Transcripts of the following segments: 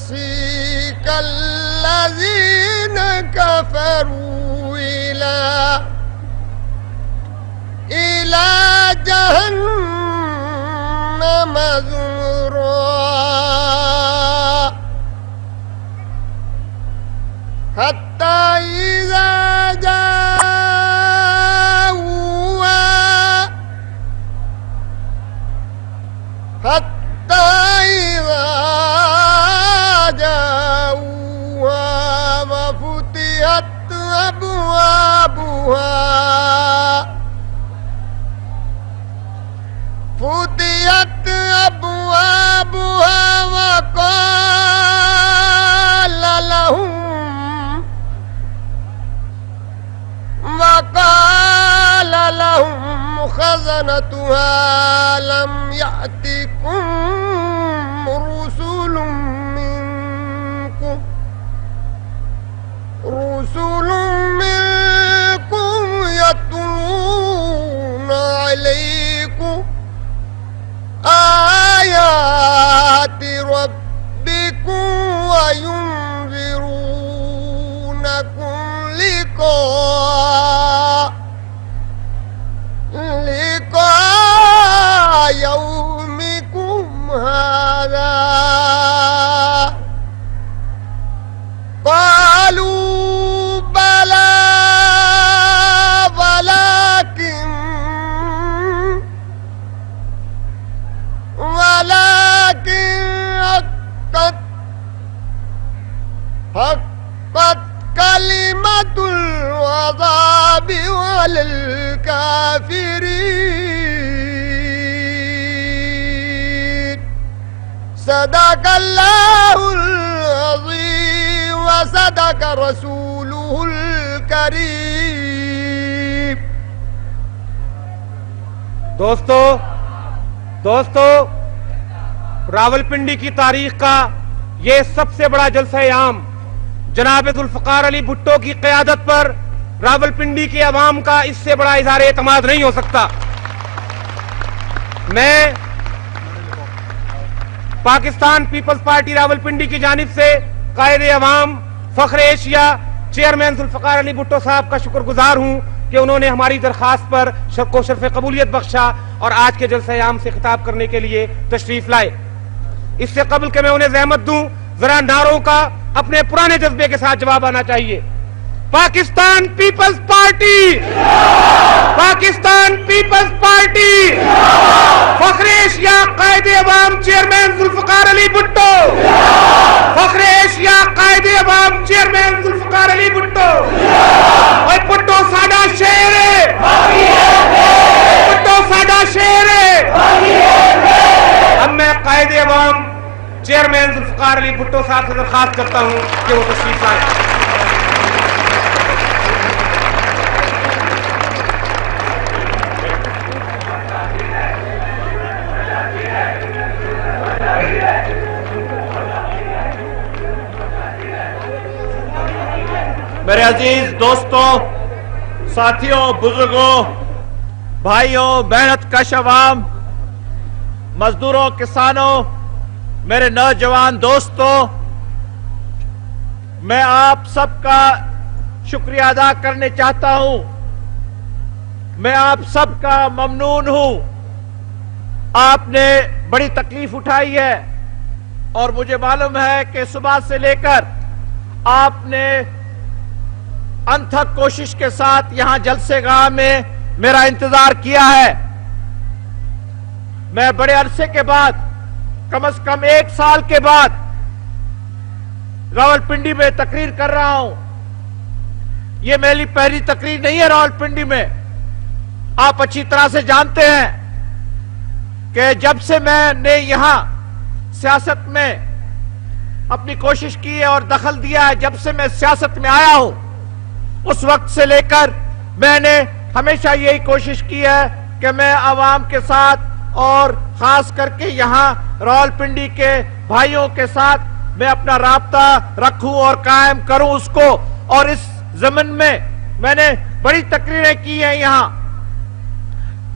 وسيق الذين كفروا إلى جهنم زمرا حتى إذا جاءوها وفتحت أبوابها وقال لهم خزنتها لم يأتكم رسل منكم يتلون عليكم آيات ربكم وينذرونكم لقاء يومكم هذا قالوا بلى ولكن حقت كلمة العذاب على الكافرين صدق الله العظيم وصدق رسوله الكريم. دوستو راولپنڈی کی تاریخ کا یہ سب سے بڑا جلسہ عام جناب ذوالفقار علی بھٹو کی قیادت پر راولپنڈی کے عوام کا اس سے بڑا اظہار اعتماد نہیں ہو سکتا. میں پاکستان پیپلز پارٹی راولپنڈی کی جانب سے قائد عوام فخر ایشیا چیئرمین ذوالفقار علی بھٹو صاحب کا شکر گزار ہوں کہ انہوں نے ہماری درخواست پر شرف قبولیت بخشا اور آج کے جلسہ عام سے خطاب کرنے کے لیے تشریف لائے. اس سے قبل کہ میں انہیں زحمت دوں ذرا نعروں کا اپنے پرانے جذبے کے ساتھ جواب آنا چاہیے. پاکستان پیپلز پارٹی، پاکستان پیپلز پارٹی، فخر ایشیا قائد عوام چیئرمین ذوالفقار علی بھٹو، فخر ایشیا قائد عوام چیئرمین ذوالفقار علی بھٹو. اور بھٹو ساڈا شیر ہے، بھٹو ساڈا شیر ہے. اب میں قائد عوام چیئرمین ذوالفقار علی بھٹو صاحب سے درخواست کرتا ہوں کہ وہ تشریف لائیں. میرے عزیز دوستوں، ساتھیوں، بزرگوں، بھائیوں، محنت کش عوام، مزدوروں، کسانوں، میرے نوجوان دوستوں، میں آپ سب کا شکریہ ادا کرنے چاہتا ہوں. میں آپ سب کا ممنون ہوں. آپ نے بڑی تکلیف اٹھائی ہے اور مجھے معلوم ہے کہ صبح سے لے کر آپ نے انتھک کوشش کے ساتھ یہاں جلسے گاہ میں میرا انتظار کیا ہے. میں بڑے عرصے کے بعد، کم از کم 1 سال کے بعد راولپنڈی میں تقریر کر رہا ہوں. یہ میری پہلی تقریر نہیں ہے راولپنڈی میں. آپ اچھی طرح سے جانتے ہیں کہ جب سے میں نے یہاں سیاست میں اپنی کوشش کی ہے اور دخل دیا ہے، جب سے میں سیاست میں آیا ہوں، اس وقت سے لے کر میں نے ہمیشہ یہی کوشش کی ہے کہ میں عوام کے ساتھ اور خاص کر کے یہاں راولپنڈی کے بھائیوں کے ساتھ میں اپنا رابطہ رکھوں اور قائم کروں اس کو. اور اس ضمن میں میں نے بڑی تقریریں کی ہیں یہاں.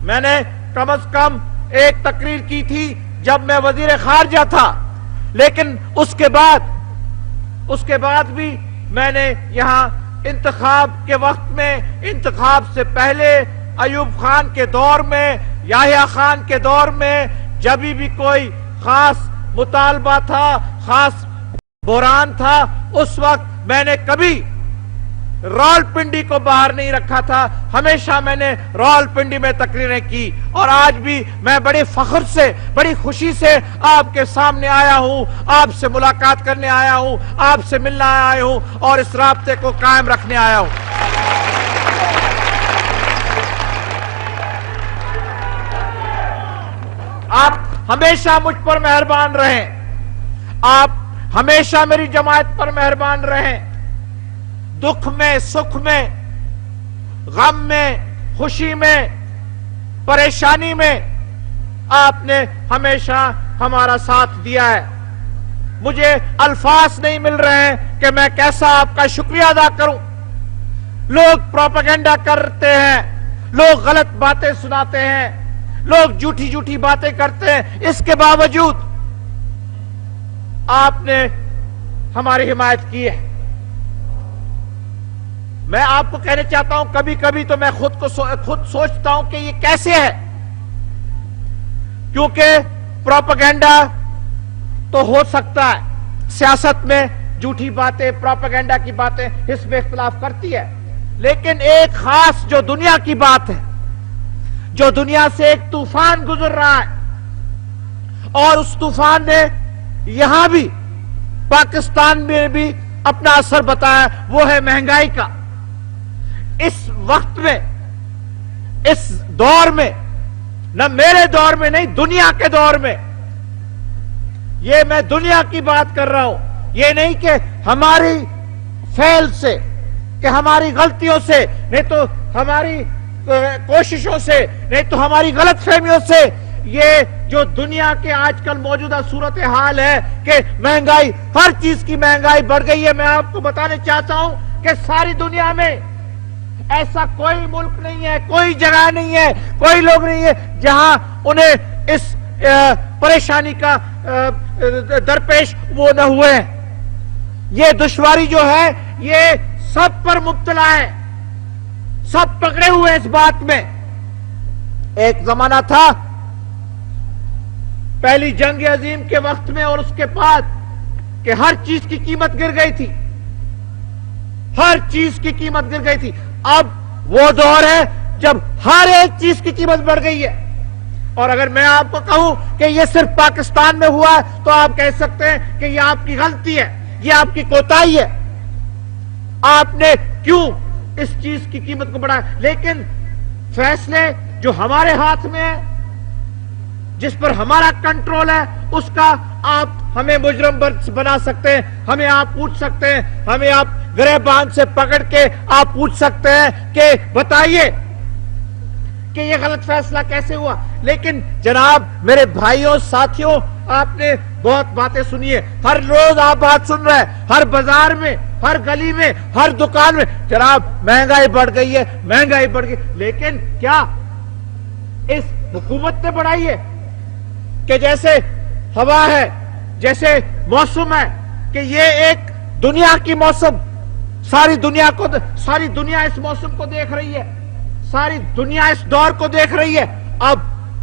میں نے کم از کم 1 تقریر کی تھی جب میں وزیر خارجہ تھا، لیکن اس کے بعد اس کے بعد بھی میں نے یہاں انتخاب کے وقت میں، انتخاب سے پہلے، ایوب خان کے دور میں، یحییٰ خان کے دور میں، جب بھی کوئی خاص مطالبہ تھا، خاص بحران تھا، اس وقت میں نے کبھی راولپنڈی کو باہر نہیں رکھا تھا، ہمیشہ میں نے راولپنڈی میں تقریریں کی، اور آج بھی میں بڑے فخر سے، بڑی خوشی سے آپ کے سامنے آیا ہوں، آپ سے ملاقات کرنے آیا ہوں، آپ سے ملنا آیا ہوں، اور اس رابطے کو قائم رکھنے آیا ہوں۔ آپ ہمیشہ مجھ پر مہربان رہیں، آپ ہمیشہ میری جماعت پر مہربان رہیں، دکھ میں، سکھ میں، غم میں، خوشی میں، پریشانی میں آپ نے ہمیشہ ہمارا ساتھ دیا ہے۔ مجھے الفاظ نہیں مل رہے ہیں کہ میں کیسا آپ کا شکریہ ادا کروں۔ لوگ پروپیگنڈا کرتے ہیں، لوگ غلط باتیں سناتے ہیں، لوگ جھوٹی جھوٹی باتیں کرتے ہیں، اس کے باوجود آپ نے ہماری حمایت کی ہے۔ میں آپ کو کہنا چاہتا ہوں، کبھی کبھی تو میں خود سوچتا ہوں کہ یہ کیسے ہے، کیونکہ پروپیگنڈا تو ہو سکتا ہے، سیاست میں جھوٹی باتیں، پروپیگنڈا کی باتیں حزب اختلاف کرتی ہے، لیکن ایک خاص جو دنیا کی بات ہے، جو دنیا سے ایک طوفان گزر رہا ہے، اور اس طوفان نے یہاں بھی پاکستان میں بھی اپنا اثر بتایا، وہ ہے مہنگائی کا۔ اس وقت میں، اس دور میں، نہ میرے دور میں نہیں، دنیا کے دور میں، یہ میں دنیا کی بات کر رہا ہوں، یہ نہیں کہ ہماری فیل سے، کہ ہماری غلطیوں سے، نہیں تو ہماری کوششوں سے، نہیں تو ہماری غلط فہمیوں سے، یہ جو دنیا کے آج کل موجودہ صورتحال ہے کہ مہنگائی، ہر چیز کی مہنگائی بڑھ گئی ہے۔ میں آپ کو بتانے چاہتا ہوں کہ ساری دنیا میں ایسا کوئی ملک نہیں ہے، کوئی جگہ نہیں ہے، کوئی لوگ نہیں ہے جہاں انہیں اس پریشانی کا درپیش وہ نہ ہوئے ہیں۔ یہ دشواری جو ہے یہ سب پر مبتلا ہے، سب پکڑے ہوئے ہیں اس بات میں۔ ایک زمانہ تھا پہلی جنگ عظیم کے وقت میں اور اس کے بعد کہ ہر چیز کی قیمت گر گئی تھی، ہر چیز کی قیمت گر گئی تھی۔ اب وہ دور ہے جب ہر ایک چیز کی قیمت بڑھ گئی ہے، اور اگر میں آپ کو کہوں کہ یہ صرف پاکستان میں ہوا ہے تو آپ کہہ سکتے ہیں کہ یہ آپ کی غلطی ہے، یہ آپ کی کوتاہی ہے، آپ نے کیوں اس چیز کی قیمت کو بڑھایا۔ لیکن فیصلے جو ہمارے ہاتھ میں ہیں، جس پر ہمارا کنٹرول ہے، اس کا آپ ہمیں مجرم بنا سکتے ہیں، ہمیں آپ پوچھ سکتے ہیں، ہمیں آپ گریبان سے پکڑ کے آپ پوچھ سکتے ہیں کہ بتائیے کہ یہ غلط فیصلہ کیسے ہوا۔ لیکن جناب میرے بھائیوں، ساتھیوں، آپ نے بہت باتیں سنی ہے، ہر روز آپ بات سن رہے ہیں، ہر بازار میں، ہر گلی میں، ہر دکان میں، جناب مہنگائی بڑھ گئی ہے، مہنگائی بڑھ گئی۔ لیکن کیا اس حکومت نے بڑھائی ہے کہ جیسے ہوا ہے، جیسے موسم ہے، کہ یہ ایک دنیا کی موسم، ساری دنیا اس موسم کو دیکھ رہی ہے، ساری دنیا اس دور کو دیکھ رہی ہے۔ اب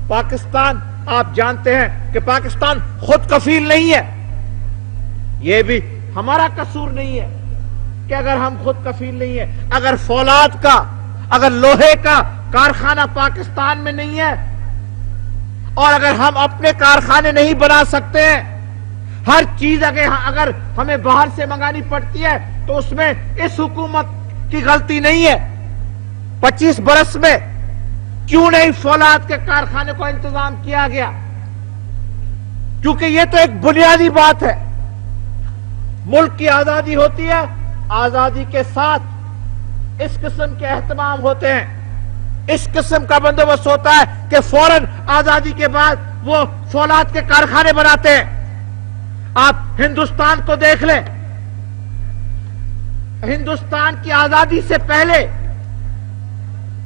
پاکستان، آپ جانتے ہیں کہ پاکستان خود کفیل نہیں ہے، یہ بھی ہمارا قصور نہیں ہے کہ اگر ہم خود کفیل نہیں ہے، اگر فولاد کا، اگر لوہے کا کارخانہ پاکستان میں نہیں ہے، اور اگر ہم اپنے کارخانے نہیں بنا سکتے ہیں، ہر چیز اگر ہمیں باہر سے منگانی پڑتی ہے تو اس میں اس حکومت کی غلطی نہیں ہے۔ 25 برس میں کیوں نہیں فولاد کے کارخانے کو انتظام کیا گیا؟ کیونکہ یہ تو ایک بنیادی بات ہے۔ ملک کی آزادی ہوتی ہے، آزادی کے ساتھ اس قسم کے اہتمام ہوتے ہیں، اس قسم کا بندوبست ہوتا ہے کہ فوراً آزادی کے بعد وہ فولاد کے کارخانے بناتے ہیں۔ آپ ہندوستان کو دیکھ لیں، ہندوستان کی آزادی سے پہلے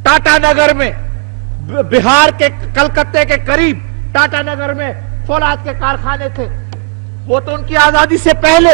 ٹاٹا نگر میں، بہار کے کلکتے کے قریب ٹاٹا نگر میں فولاد کے کارخانے تھے، وہ تو ان کی آزادی سے پہلے۔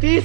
30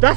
10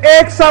100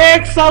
100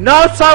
900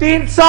300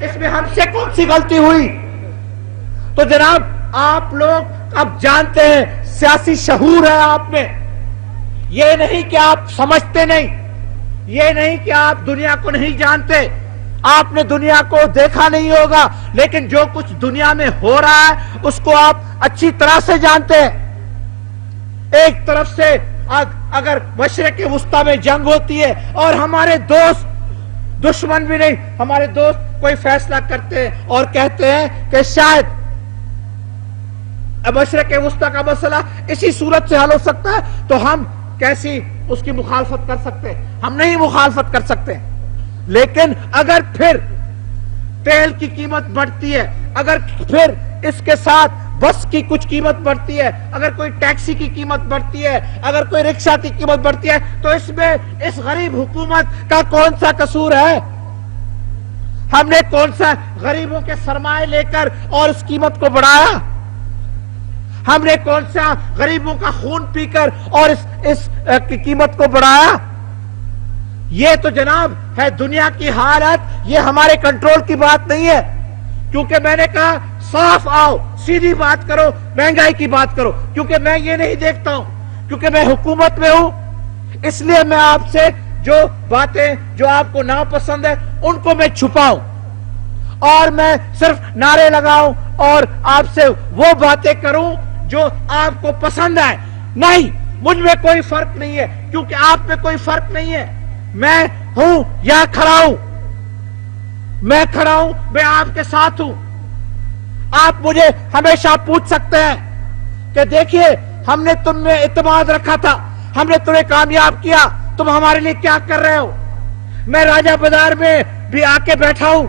اس میں ہم سے کون سی غلطی ہوئی؟ تو جناب آپ لوگ اب جانتے ہیں، سیاسی شعور ہے آپ میں. یہ نہیں کہ آپ سمجھتے نہیں، یہ نہیں کہ آپ دنیا کو نہیں جانتے، آپ نے دنیا کو دیکھا نہیں ہوگا، لیکن جو کچھ دنیا میں ہو رہا ہے اس کو آپ اچھی طرح سے جانتے ہیں. ایک طرف سے اگر مشرق وسطی میں جنگ ہوتی ہے اور ہمارے دوست، دشمن بھی نہیں، ہمارے دوست کوئی فیصلہ کرتے ہیں اور کہتے ہیں کہ شاید مشرق وسطی کا مسئلہ اسی صورت سے حل ہو سکتا ہے، تو ہم کیسی اس کی مخالفت کر سکتے ہیں؟ ہم نہیں مخالفت کر سکتے. لیکن اگر پھر تیل کی قیمت بڑھتی ہے، اگر پھر اس کے ساتھ بس کی کچھ قیمت بڑھتی ہے، اگر کوئی ٹیکسی کی قیمت بڑھتی ہے، اگر کوئی رکشہ کی قیمت بڑھتی ہے، تو اس میں اس غریب حکومت کا کون سا قصور ہے؟ ہم نے کون سا غریبوں کے سرمایہ لے کر اور اس قیمت کو بڑھایا؟ ہم نے کون سا غریبوں کا خون پی کر اور اس قیمت کو بڑھایا؟ یہ تو جناب ہے دنیا کی حالت، یہ ہمارے کنٹرول کی بات نہیں ہے. کیونکہ میں نے کہا صاف آؤ، سیدھی بات کرو، مہنگائی کی بات کرو، کیونکہ میں یہ نہیں دیکھتا ہوں، کیونکہ میں حکومت میں ہوں. اس لیے میں آپ سے جو باتیں جو آپ کو ناپسند ہے ان کو میں چھپاؤں اور میں صرف نعرے لگاؤں اور آپ سے وہ باتیں کروں جو آپ کو پسند آئے. نہیں، مجھ میں کوئی فرق نہیں ہے، کیونکہ آپ میں کوئی فرق نہیں ہے. میں ہوں یا کھڑا ہوں، میں کھڑا ہوں، میں آپ کے ساتھ ہوں. آپ مجھے ہمیشہ پوچھ سکتے ہیں کہ دیکھیے ہم نے تم میں اعتماد رکھا تھا، ہم نے تمہیں کامیاب کیا، تم ہمارے لیے کیا کر رہے ہو؟ میں راجہ بازار میں بھی آ کے بیٹھا ہوں،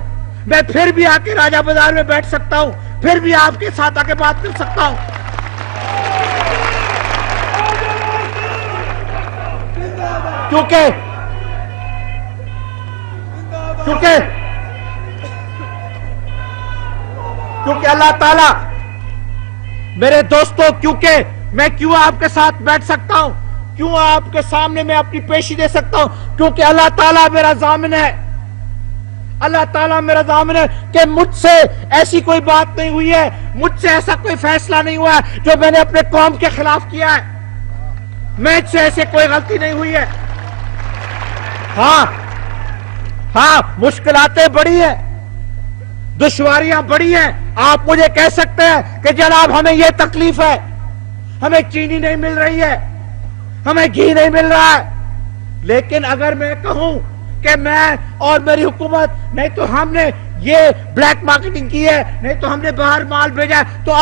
میں پھر بھی آ کے راجہ بازار میں بیٹھ سکتا ہوں، پھر بھی آپ کے ساتھ آ کے بات کر سکتا ہوں. کیونکہ اللہ تعالیٰ، میرے دوستوں، کیونکہ میں کیوں آپ کے ساتھ بیٹھ سکتا ہوں، کیوں آپ کے سامنے میں اپنی پیشی دے سکتا ہوں؟ کیونکہ اللہ تعالیٰ میرا ضامن ہے. اللہ تعالیٰ میرا ضامن ہے کہ مجھ سے ایسی کوئی بات نہیں ہوئی ہے، مجھ سے ایسا کوئی فیصلہ نہیں ہوا ہے جو میں نے اپنے قوم کے خلاف کیا ہے. مجھ سے ایسی کوئی غلطی نہیں ہوئی ہے. ہاں مشکلاتیں بڑی ہیں، دشواریاں بڑی ہیں. آپ مجھے کہہ سکتے ہیں کہ جناب ہمیں یہ تکلیف ہے، ہمیں چینی نہیں مل رہی ہے، ہمیں گھی نہیں مل رہا ہے. لیکن اگر میں کہوں کہ میں اور میری حکومت، نہیں تو ہم نے یہ بلیک مارکیٹنگ کی ہے، نہیں تو ہم نے باہر مال بھیجا ہے، تو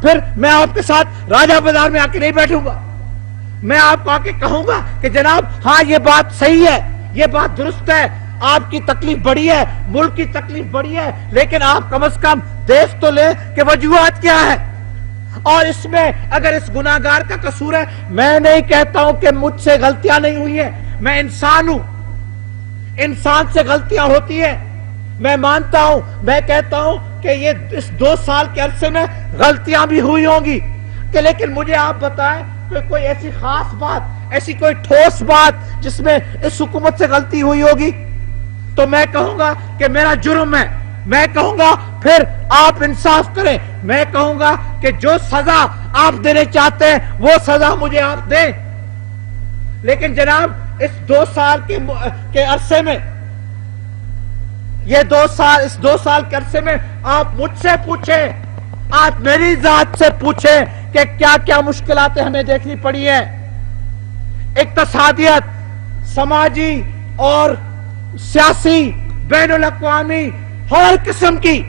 پھر میں آپ کے ساتھ راجہ بازار میں آ کے نہیں بیٹھوں گا. میں آپ کو آ کے کہوں گا کہ جناب ہاں یہ بات صحیح ہے، یہ بات درست ہے، آپ کی تکلیف بڑی ہے، ملک کی تکلیف بڑی ہے، لیکن آپ کم از کم دیکھ تو لیں کہ وجوہات کیا ہے. اور اس میں اگر اس گناہگار کا قصور ہے، میں نہیں کہتا ہوں کہ مجھ سے غلطیاں نہیں ہوئی ہیں، میں انسان ہوں، انسان سے غلطیاں ہوتی ہیں، میں مانتا ہوں. میں کہتا ہوں کہ یہ اس 2 سال کے عرصے میں غلطیاں بھی ہوئی ہوں گی، کہ لیکن مجھے آپ بتائیں کہ کوئی ایسی خاص بات، ایسی کوئی ٹھوس بات جس میں اس حکومت سے غلطی ہوئی ہوگی، تو میں کہوں گا کہ میرا جرم ہے. میں کہوں گا پھر آپ انصاف کریں، میں کہوں گا کہ جو سزا آپ دینے چاہتے ہیں وہ سزا مجھے آپ دیں. لیکن جناب اس 2 سال کے عرصے میں، اس 2 سال کے عرصے میں آپ مجھ سے پوچھیں، آپ میری ذات سے پوچھیں کہ کیا کیا مشکلاتیں ہمیں دیکھنی پڑی ہیں. اقتصادیت، سماجی اور سیاسی، بین الاقوامی، ہر قسم کی.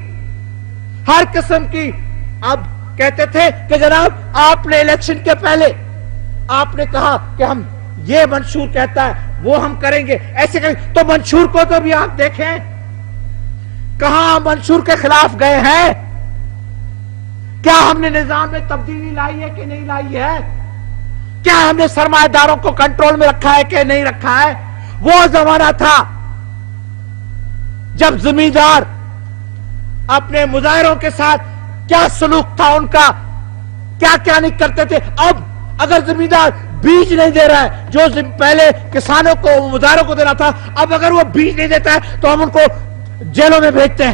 اب کہتے تھے کہ جناب آپ نے الیکشن کے پہلے آپ نے کہا کہ ہم یہ منشور کہتا ہے وہ ہم کریں گے، ایسے کریں. تو منشور کو تو بھی آپ دیکھیں، کہاں منشور کے خلاف گئے ہیں؟ کیا ہم نے نظام میں تبدیلی لائی ہے کہ نہیں لائی ہے؟ کیا ہم نے سرمایہ داروں کو کنٹرول میں رکھا ہے کہ نہیں رکھا ہے؟ وہ زمانہ تھا جب زمیندار اپنے مظاہروں کے ساتھ کیا سلوک تھا ان کا، کیا کیا نہیں کرتے تھے. اب اگر زمیندار بیج نہیں دے رہا ہے جو پہلے کسانوں کو، مظاہروں کو دینا تھا، اب اگر وہ بیج نہیں دیتا ہے تو ہم ان کو جیلوں میں بھیجتے ہیں.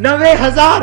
90,000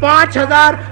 5,000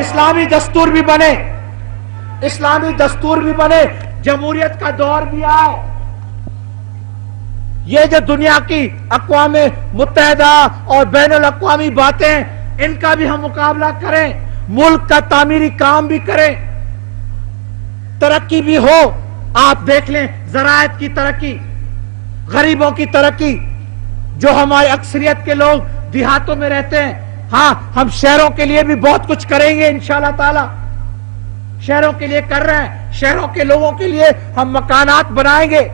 اسلامی دستور بھی بنے، اسلامی دستور بھی بنے، جمہوریت کا دور بھی آئے. یہ جو دنیا کی اقوام متحدہ اور بین الاقوامی باتیں، ان کا بھی ہم مقابلہ کریں، ملک کا تعمیری کام بھی کریں، ترقی بھی ہو. آپ دیکھ لیں زراعت کی ترقی، غریبوں کی ترقی. جو ہماری اکثریت کے لوگ دیہاتوں میں رہتے ہیں، ہاں ہم شہروں کے لیے بھی بہت کچھ کریں گے انشاءاللہ تعالی. شہروں کے لیے کر رہے ہیں، شہروں کے لوگوں کے لیے ہم مکانات بنائیں گے.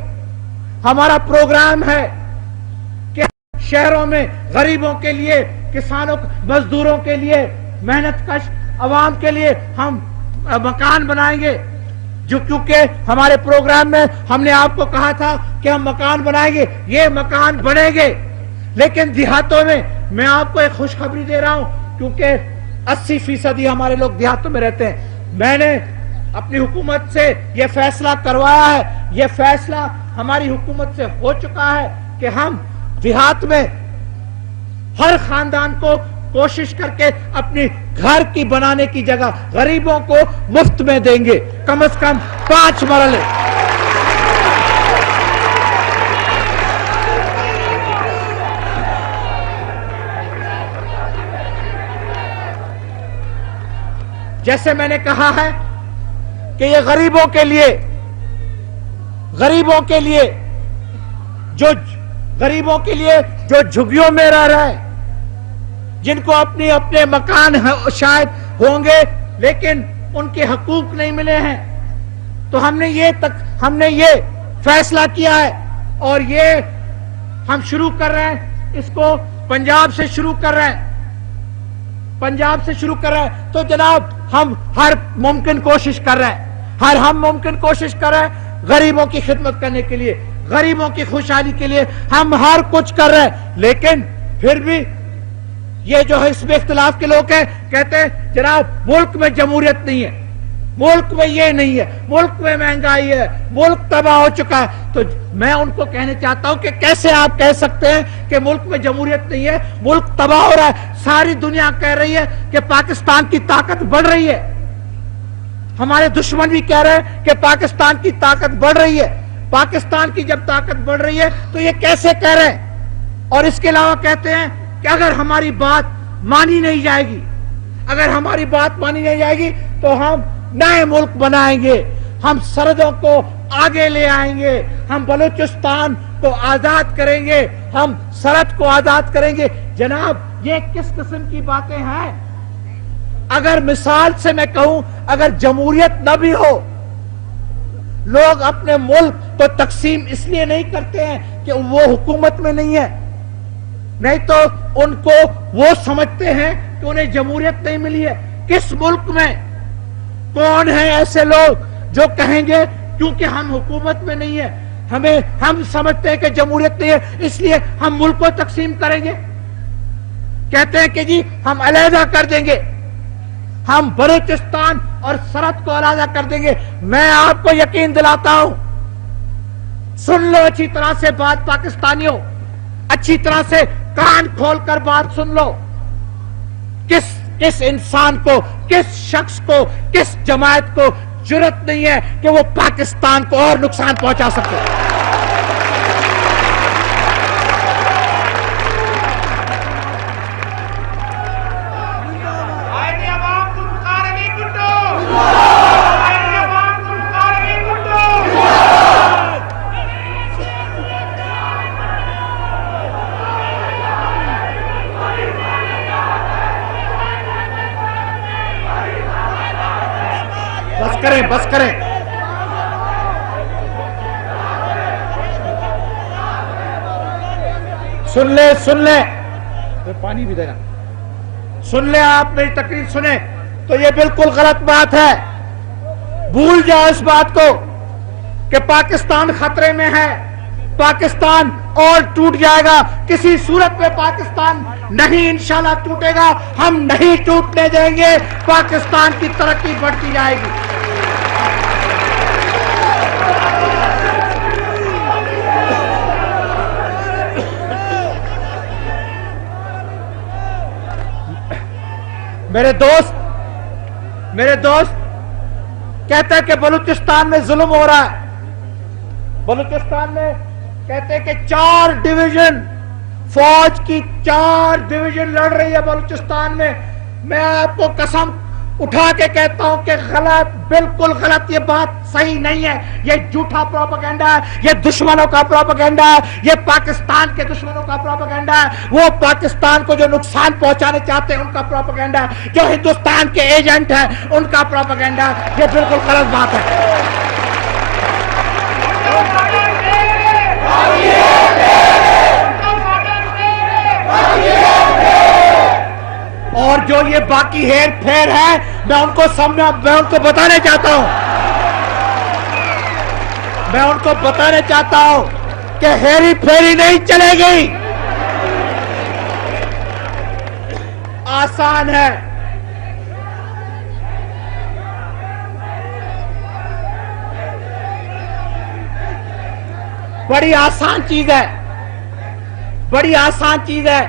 ہمارا پروگرام ہے کہ شہروں میں غریبوں کے لیے، کسانوں، مزدوروں کے لیے، محنت کش عوام کے لیے ہم مکان بنائیں گے. جو کیونکہ ہمارے پروگرام میں ہم نے آپ کو کہا تھا کہ ہم مکان بنائیں گے، یہ مکان بنے گے. لیکن دیہاتوں میں آپ کو ایک خوشخبری دے رہا ہوں، کیونکہ 80% ہمارے لوگ دیہاتوں میں رہتے ہیں. میں نے اپنی حکومت سے یہ فیصلہ کروایا ہے، یہ فیصلہ ہماری حکومت سے ہو چکا ہے کہ ہم دیہات میں ہر خاندان کو کوشش کر کے اپنی گھر کی بنانے کی جگہ غریبوں کو مفت میں دیں گے، کم از کم 5 مرلے. جیسے میں نے کہا ہے کہ یہ غریبوں کے لیے جو جھگیوں میں رہ رہے ہیں، جن کو اپنے مکان شاید ہوں گے لیکن ان کے حقوق نہیں ملے ہیں، تو ہم نے یہ فیصلہ کیا ہے اور یہ ہم شروع کر رہے ہیں. اس کو پنجاب سے شروع کر رہے ہیں. تو جناب ہم ہر ممکن کوشش کر رہے ہیں، غریبوں کی خدمت کرنے کے لیے، غریبوں کی خوشحالی کے لیے ہم ہر کچھ کر رہے ہیں. لیکن پھر بھی یہ جو ہے اس میں اختلاف کے لوگ ہیں، کہتے ہیں جناب ملک میں جمہوریت نہیں ہے، ملک میں یہ نہیں ہے، ملک میں مہنگائی ہے، ملک تباہ ہو چکا ہے. تو میں ان کو کہنا چاہتا ہوں کہ کیسے آپ کہہ سکتے ہیں کہ ملک میں جمہوریت نہیں ہے، ملک تباہ ہو رہا ہے. ساری دنیا کہہ رہی ہے کہ پاکستان کی طاقت بڑھ رہی ہے، ہمارے دشمن بھی کہہ رہے ہیں کہ پاکستان کی طاقت بڑھ رہی ہے. پاکستان کی جب طاقت بڑھ رہی ہے تو یہ کیسے کہہ رہے ہیں؟ اور اس کے علاوہ کہتے ہیں کہ اگر ہماری بات مانی نہیں جائے گی تو ہم نئے ملک بنائیں گے، ہم سرحدوں کو آگے لے آئیں گے، ہم بلوچستان کو آزاد کریں گے، ہم سرحد کو آزاد کریں گے. جناب یہ کس قسم کی باتیں ہیں؟ اگر مثال سے میں کہوں، اگر جمہوریت نہ بھی ہو، لوگ اپنے ملک کو تقسیم اس لیے نہیں کرتے ہیں کہ وہ حکومت میں نہیں ہے، نہیں تو ان کو وہ سمجھتے ہیں کہ انہیں جمہوریت نہیں ملی ہے. کس ملک میں کون ہیں ایسے لوگ جو کہیں گے کیونکہ ہم حکومت میں نہیں ہیں، ہم سمجھتے ہیں کہ جمہوریت نہیں ہے اس لیے ہم ملک کو تقسیم کریں گے؟ کہتے ہیں کہ جی ہم علیحدہ کر دیں گے، ہم بلوچستان اور سرحد کو علیحدہ کر دیں گے. میں آپ کو یقین دلاتا ہوں، سن لو اچھی طرح سے بات پاکستانیوں، اچھی طرح سے کان کھول کر بات سن لو. کس انسان کو، کس شخص کو، کس جماعت کو جرأت نہیں ہے کہ وہ پاکستان کو اور نقصان پہنچا سکے؟ بس کریں. سن لیں پانی بھی دینا. سن لیں، آپ میری تقریر سنیں تو یہ بالکل غلط بات ہے. بھول جاؤ اس بات کو کہ پاکستان خطرے میں ہے، پاکستان اور ٹوٹ جائے گا. کسی صورت میں پاکستان نہیں انشاءاللہ ٹوٹے گا، ہم نہیں ٹوٹنے دیں گے. پاکستان کی ترقی بڑھتی جائے گی. میرے دوست کہتے ہیں کہ بلوچستان میں ظلم ہو رہا ہے. بلوچستان میں کہتے ہیں کہ 4 ڈویژن فوج کی 4 ڈویژن لڑ رہی ہے بلوچستان میں. میں آپ کو قسم اٹھا کے کہتا ہوں کہ غلط، بالکل غلط. یہ بات صحیح نہیں ہے. یہ جھوٹا پروپیگنڈا ہے. یہ دشمنوں کا پروپیگنڈا ہے. یہ پاکستان کے دشمنوں کا پروپیگنڈا ہے. وہ پاکستان کو جو نقصان پہنچانے چاہتے ہیں ان کا پروپیگنڈا ہے. جو ہندوستان کے ایجنٹ ہیں ان کا پروپیگنڈا ہے. یہ بالکل غلط بات ہے. اور جو یہ باقی ہیر پھیر ہے میں ان کو بتانے چاہتا ہوں. میں ان کو بتانے چاہتا ہوں کہ ہیری پھیری نہیں چلے گی. آسان ہے. بڑی آسان چیز ہے. بڑی آسان چیز ہے.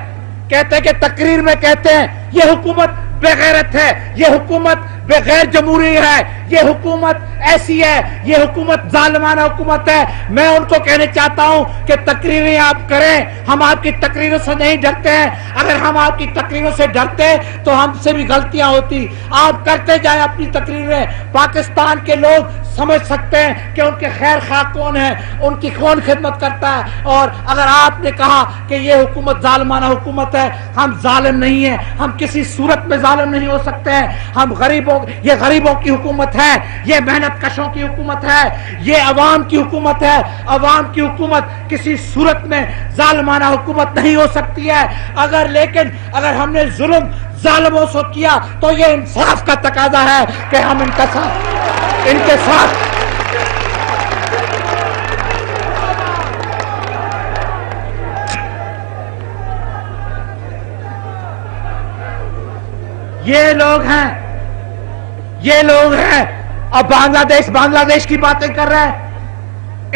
کہتے ہیں کہ تقریر میں کہتے ہیں یہ حکومت بے غیرت ہے، یہ حکومت بے غیر جمہوری ہے، یہ حکومت ایسی ہے، یہ حکومت ظالمانہ حکومت ہے. میں ان کو کہنے چاہتا ہوں کہ تقریریں آپ کریں. ہم آپ کی تقریروں سے نہیں ڈرتے ہیں. اگر ہم آپ کی تقریروں سے ڈرتے تو ہم سے بھی غلطیاں ہوتی. آپ کرتے جائیں اپنی تقریریں. پاکستان کے لوگ سمجھ سکتے ہیں کہ ان کے خیر خواہ کون ہیں، ان کی کون خدمت کرتا ہے. اور اگر آپ نے کہا کہ یہ حکومت ظالمانہ حکومت ہے، ہم ظالم نہیں ہیں. ہم کسی صورت میں ظالم نہیں ہو سکتے ہیں. ہم یہ غریبوں کی حکومت ہے، یہ محنت کشوں کی حکومت ہے، یہ عوام کی حکومت ہے. عوام کی حکومت کسی صورت میں ظالمانہ حکومت نہیں ہو سکتی ہے. لیکن اگر ہم نے ظلم ظالموں سے کیا تو یہ انصاف کا تقاضا ہے کہ ہم ان کے ساتھ یہ لوگ ہیں. اب بنگلہ دیش کی باتیں کر رہے ہیں.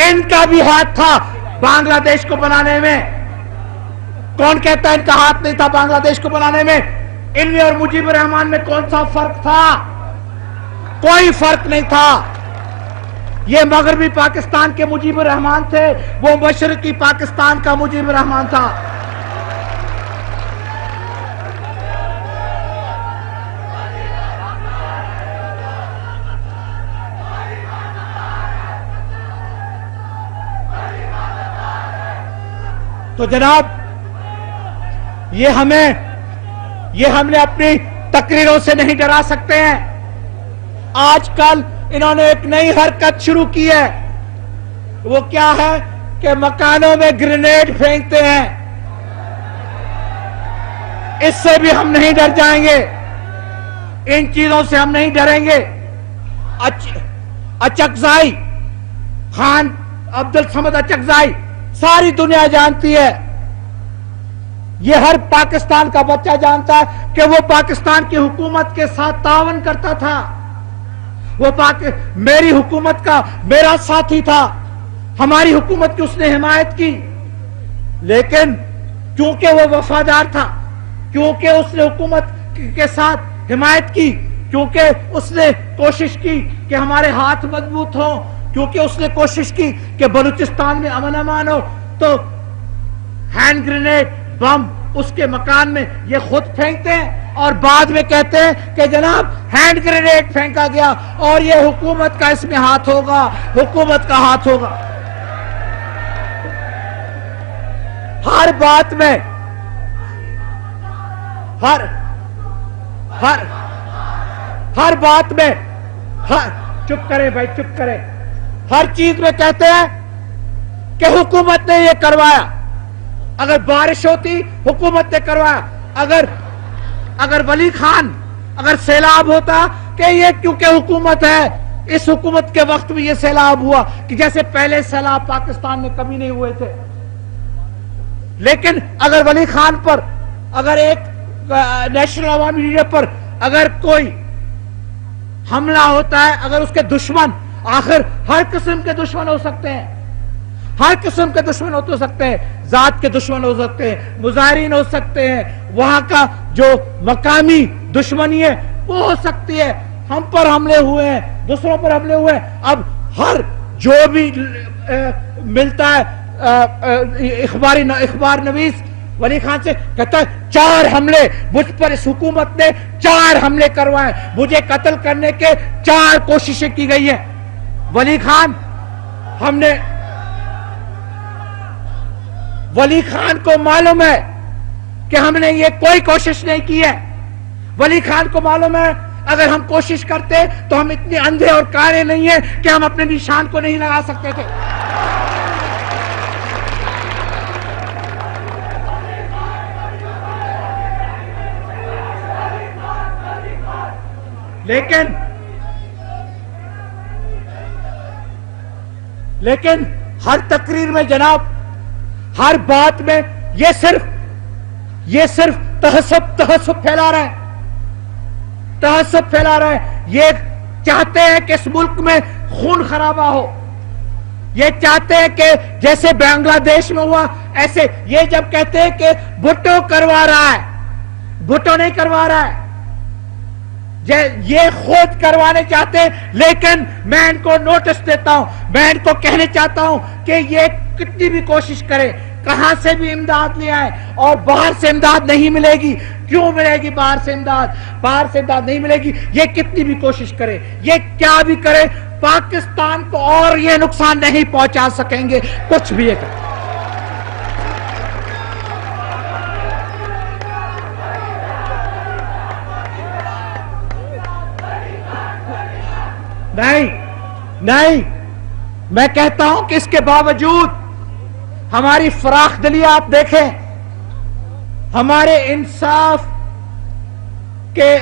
ان کا بھی ہاتھ تھا بنگلہ دیش کو بنانے میں. کون کہتا ہے ان کا ہاتھ نہیں تھا بنگلہ دیش کو بنانے میں؟ ان میں اور مجیب الرحمان میں کون سا فرق تھا؟ کوئی فرق نہیں تھا. یہ مغربی پاکستان کے مجیب الرحمان تھے، وہ مشرقی پاکستان کا مجیب الرحمان تھا. تو جناب یہ ہم نے اپنی تقریروں سے نہیں ڈرا سکتے ہیں. آج کل انہوں نے ایک نئی حرکت شروع کی ہے. وہ کیا ہے کہ مکانوں میں گرینیڈ پھینکتے ہیں. اس سے بھی ہم نہیں ڈر جائیں گے. ان چیزوں سے ہم نہیں ڈریں گے. اچکزائی خان عبدالصمد اچکزائی ساری دنیا جانتی ہے. یہ ہر پاکستان کا بچہ جانتا ہے کہ وہ پاکستان کی حکومت کے ساتھ تعاون کرتا تھا. وہ میری حکومت کا میرا ساتھی تھا. ہماری حکومت کی اس نے حمایت کی. لیکن کیونکہ وہ وفادار تھا، کیونکہ اس نے حکومت کے ساتھ حمایت کی، کیونکہ اس نے کوشش کی کہ ہمارے ہاتھ مضبوط ہوں، کیونکہ اس نے کوشش کی کہ بلوچستان میں امن امان ہو، تو ہینڈ گرینیڈ بم اس کے مکان میں یہ خود پھینکتے ہیں اور بعد میں کہتے ہیں کہ جناب ہینڈ گرینیڈ پھینکا گیا اور یہ حکومت کا اس میں ہاتھ ہوگا، حکومت کا ہاتھ ہوگا. ہر بات میں ہر بات میں چپ کرے بھائی، چپ کرے. ہر چیز میں کہتے ہیں کہ حکومت نے یہ کروایا. اگر بارش ہوتی حکومت نے کروایا. اگر ولی خان اگر سیلاب ہوتا کہ یہ کیونکہ حکومت ہے، اس حکومت کے وقت میں یہ سیلاب ہوا کہ جیسے پہلے سیلاب پاکستان میں کبھی نہیں ہوئے تھے. لیکن اگر ولی خان پر، اگر ایک نیشنل عوامی لیڈر پر اگر کوئی حملہ ہوتا ہے، اگر اس کے دشمن، آخر ہر قسم کے دشمن ہو سکتے ہیں، ہر قسم کے دشمن ہو سکتے ہیں، ذات کے دشمن ہو سکتے ہیں، مظاہرین ہو سکتے ہیں، وہاں کا جو مقامی دشمنی ہے وہ ہو سکتی ہے. ہم پر حملے ہوئے ہیں, دوسروں پر حملے ہوئے ہیں. اب ہر جو بھی ملتا ہے اخبار نویس ولی خان سے کہتا ہے 4 حملے مجھ پر اس حکومت نے 4 حملے کروائے, مجھے قتل کرنے کے 4 کوششیں کی گئی ہیں. ولی خان ولی خان کو معلوم ہے کہ ہم نے یہ کوئی کوشش نہیں کی ہے. ولی خان کو معلوم ہے اگر ہم کوشش کرتے تو ہم اتنے اندھے اور کانے نہیں ہیں کہ ہم اپنے نشان کو نہیں لگا سکتے تھے. لیکن ہر تقریر میں جناب, ہر بات میں یہ صرف تحسب پھیلا رہا ہے, تحسب پھیلا رہا ہے. یہ چاہتے ہیں کہ اس ملک میں خون خرابہ ہو, یہ چاہتے ہیں کہ جیسے بنگلہ دیش میں ہوا ایسے. یہ جب کہتے ہیں کہ بھٹو کروا رہا ہے, بھٹو نہیں کروا رہا ہے, یہ خود کروانے چاہتے ہیں. لیکن میں ان کو نوٹس دیتا ہوں, میں ان کو کہنے چاہتا ہوں کہ یہ کتنی بھی کوشش کرے, کہاں سے بھی امداد لے آئے, اور باہر سے امداد نہیں ملے گی. کیوں ملے گی باہر سے امداد؟ باہر سے امداد نہیں ملے گی. یہ کتنی بھی کوشش کرے, یہ کیا بھی کرے, پاکستان کو اور یہ نقصان نہیں پہنچا سکیں گے, کچھ بھی یہ کرے. نہیں, میں کہتا ہوں کہ اس کے باوجود ہماری فراخ دلی آپ دیکھیں, ہمارے انصاف کے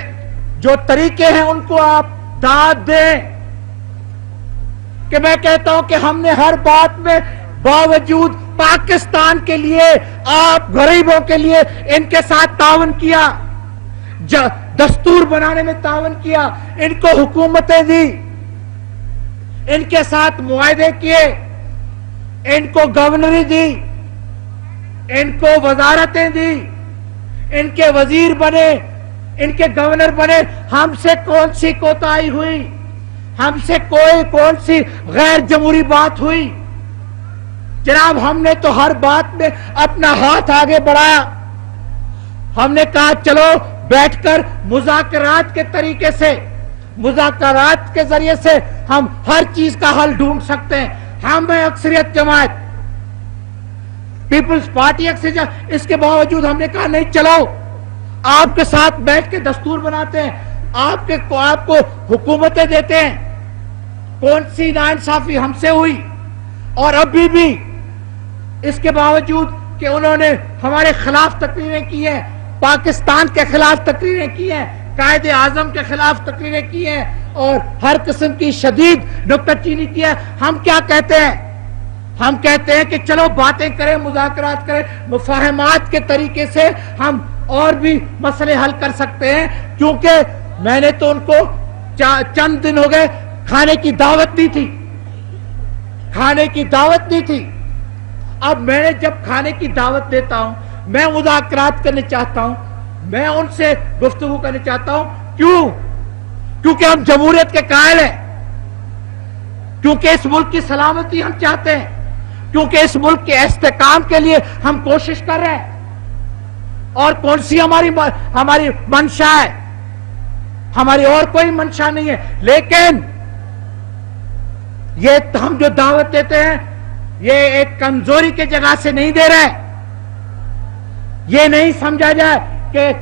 جو طریقے ہیں ان کو آپ داد دیں. کہ میں کہتا ہوں کہ ہم نے ہر بات میں باوجود پاکستان کے لیے, آپ غریبوں کے لیے ان کے ساتھ تعاون کیا, دستور بنانے میں تعاون کیا, ان کو حکومتیں دی, ان کے ساتھ معاہدے کیے, ان کو گورنری دی, ان کو وزارتیں دی, ان کے وزیر بنے, ان کے گورنر بنے. ہم سے کون سی کوتاہی ہوئی؟ ہم سے کون سی غیر جمہوری بات ہوئی؟ جناب ہم نے تو ہر بات میں اپنا ہاتھ آگے بڑھایا. ہم نے کہا چلو بیٹھ کر مذاکرات کے طریقے سے, مذاکرات کے ذریعے سے ہم ہر چیز کا حل ڈھونڈ سکتے ہیں. ہم ہیں اکثریت جماعت, پیپلز پارٹی اکثریت, اس کے باوجود ہم نے کہا نہیں چلو آپ کے ساتھ بیٹھ کے دستور بناتے ہیں, آپ کو حکومتیں دیتے ہیں. کون سی ناانصافی ہم سے ہوئی؟ اور ابھی بھی اس کے باوجود کہ انہوں نے ہمارے خلاف تقریریں کی ہیں, پاکستان کے خلاف تقریریں کی ہیں, قائد اعظم کے خلاف تقریریں کی ہیں, اور ہر قسم کی شدید نکتہ چینی کی ہے. ہم کیا کہتے ہیں؟ ہم کہتے ہیں کہ چلو باتیں کریں, مذاکرات کریں, مفاہمات کے طریقے سے ہم اور بھی مسئلے حل کر سکتے ہیں. کیونکہ میں نے تو ان کو چند دن ہو گئے کھانے کی دعوت دی تھی, کھانے کی دعوت دی تھی. اب میں نے جب کھانے کی دعوت دیتا ہوں, میں مذاکرات کرنے چاہتا ہوں, میں ان سے گفتگو کرنے چاہتا ہوں. کیوں؟ کیونکہ ہم جمہوریت کے قائل ہیں, کیونکہ اس ملک کی سلامتی ہم چاہتے ہیں, کیونکہ اس ملک کے استحکام کے لیے ہم کوشش کر رہے ہیں. اور کون سی ہماری منشا ہے؟ ہماری اور کوئی منشا نہیں ہے. لیکن یہ ہم جو دعوت دیتے ہیں یہ ایک کمزوری کے جگہ سے نہیں دے رہے. یہ نہیں سمجھا جائے کہ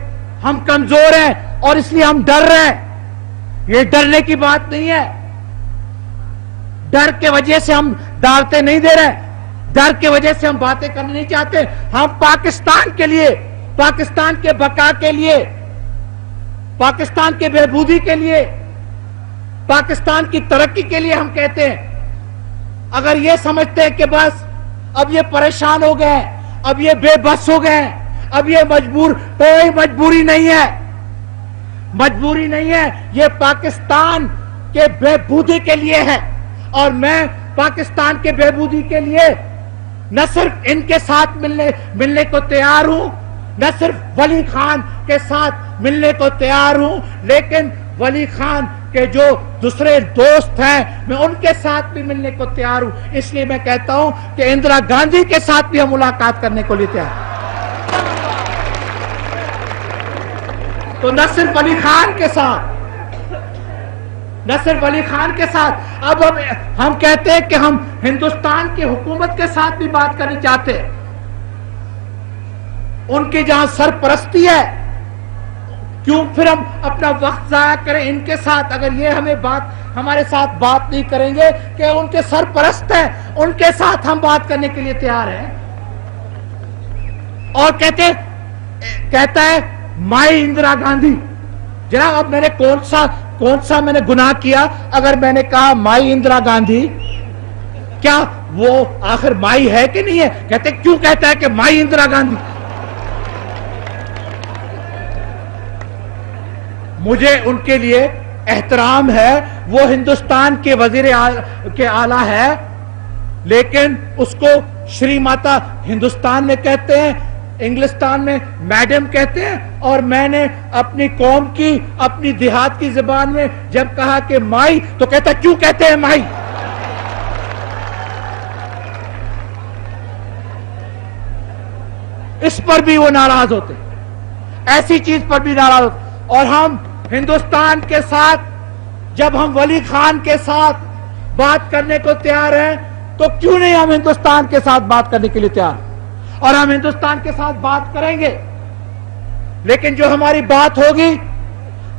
ہم کمزور ہیں اور اس لیے ہم ڈر رہے ہیں. یہ ڈرنے کی بات نہیں ہے. ڈر کے وجہ سے ہم دعوتیں نہیں دے رہے, ڈر کے وجہ سے ہم باتیں کرنا نہیں چاہتے. ہم پاکستان کے لیے, پاکستان کے بقا کے لیے, پاکستان کے بہبودی کے لیے, پاکستان کی ترقی کے لیے ہم کہتے ہیں. اگر یہ سمجھتے ہیں کہ بس اب یہ پریشان ہو گئے, اب یہ بے بس ہو گئے, اب یہ مجبور, کوئی مجبوری نہیں ہے, مجبوری نہیں ہے. یہ پاکستان کے بہبودی کے لیے ہے. اور میں پاکستان کے بہبودی کے لیے نہ صرف ان کے ساتھ ملنے کو تیار ہوں, نہ صرف ولی خان کے ساتھ ملنے کو تیار ہوں, لیکن ولی خان کہ جو دوسرے دوست ہیں میں ان کے ساتھ بھی ملنے کو تیار ہوں. اس لیے میں کہتا ہوں کہ اندرا گاندھی کے ساتھ بھی ہم ملاقات کرنے کو لیے تیار ہیں. تو نہ صرف علی خان کے ساتھ، نہ صرف علی خان کے ساتھ، اب ہم کہتے ہیں کہ ہم ہندوستان کی حکومت کے ساتھ بھی بات کرنی چاہتے ہیں. ان کی جہاں سرپرستی ہے، کیوں پھر ہم اپنا وقت ضائع کریں ان کے ساتھ، اگر یہ ہمارے ساتھ بات نہیں کریں گے کہ ان کے سرپرست ہیں، ان کے ساتھ ہم بات کرنے کے لیے تیار ہیں. اور کہتا ہے مائی اندرا گاندھی. جناب اب میں نے کون سا میں نے گناہ کیا اگر میں نے کہا مائی اندرا گاندھی؟ کیا وہ آخر مائی ہے کہ نہیں ہے؟ کہتے کیوں کہتا ہے کہ مائی اندرا گاندھی؟ مجھے ان کے لیے احترام ہے، وہ ہندوستان کے وزیر کے اعلیٰ ہے، لیکن اس کو شری ماتا ہندوستان میں کہتے ہیں، انگلستان میں میڈم کہتے ہیں. اور میں نے اپنی قوم کی، اپنی دیہات کی زبان میں جب کہا کہ مائی، تو کہتا کیوں کہتے ہیں مائی؟ اس پر بھی وہ ناراض ہوتے، ایسی چیز پر بھی ناراض ہوتے. اور ہم ہندوستان کے ساتھ، جب ہم ولی خان کے ساتھ بات کرنے کو تیار ہیں، تو کیوں نہیں ہم ہندوستان کے ساتھ بات کرنے کے لیے تیار ہیں؟ اور ہم ہندوستان کے ساتھ بات کریں گے، لیکن جو ہماری بات ہوگی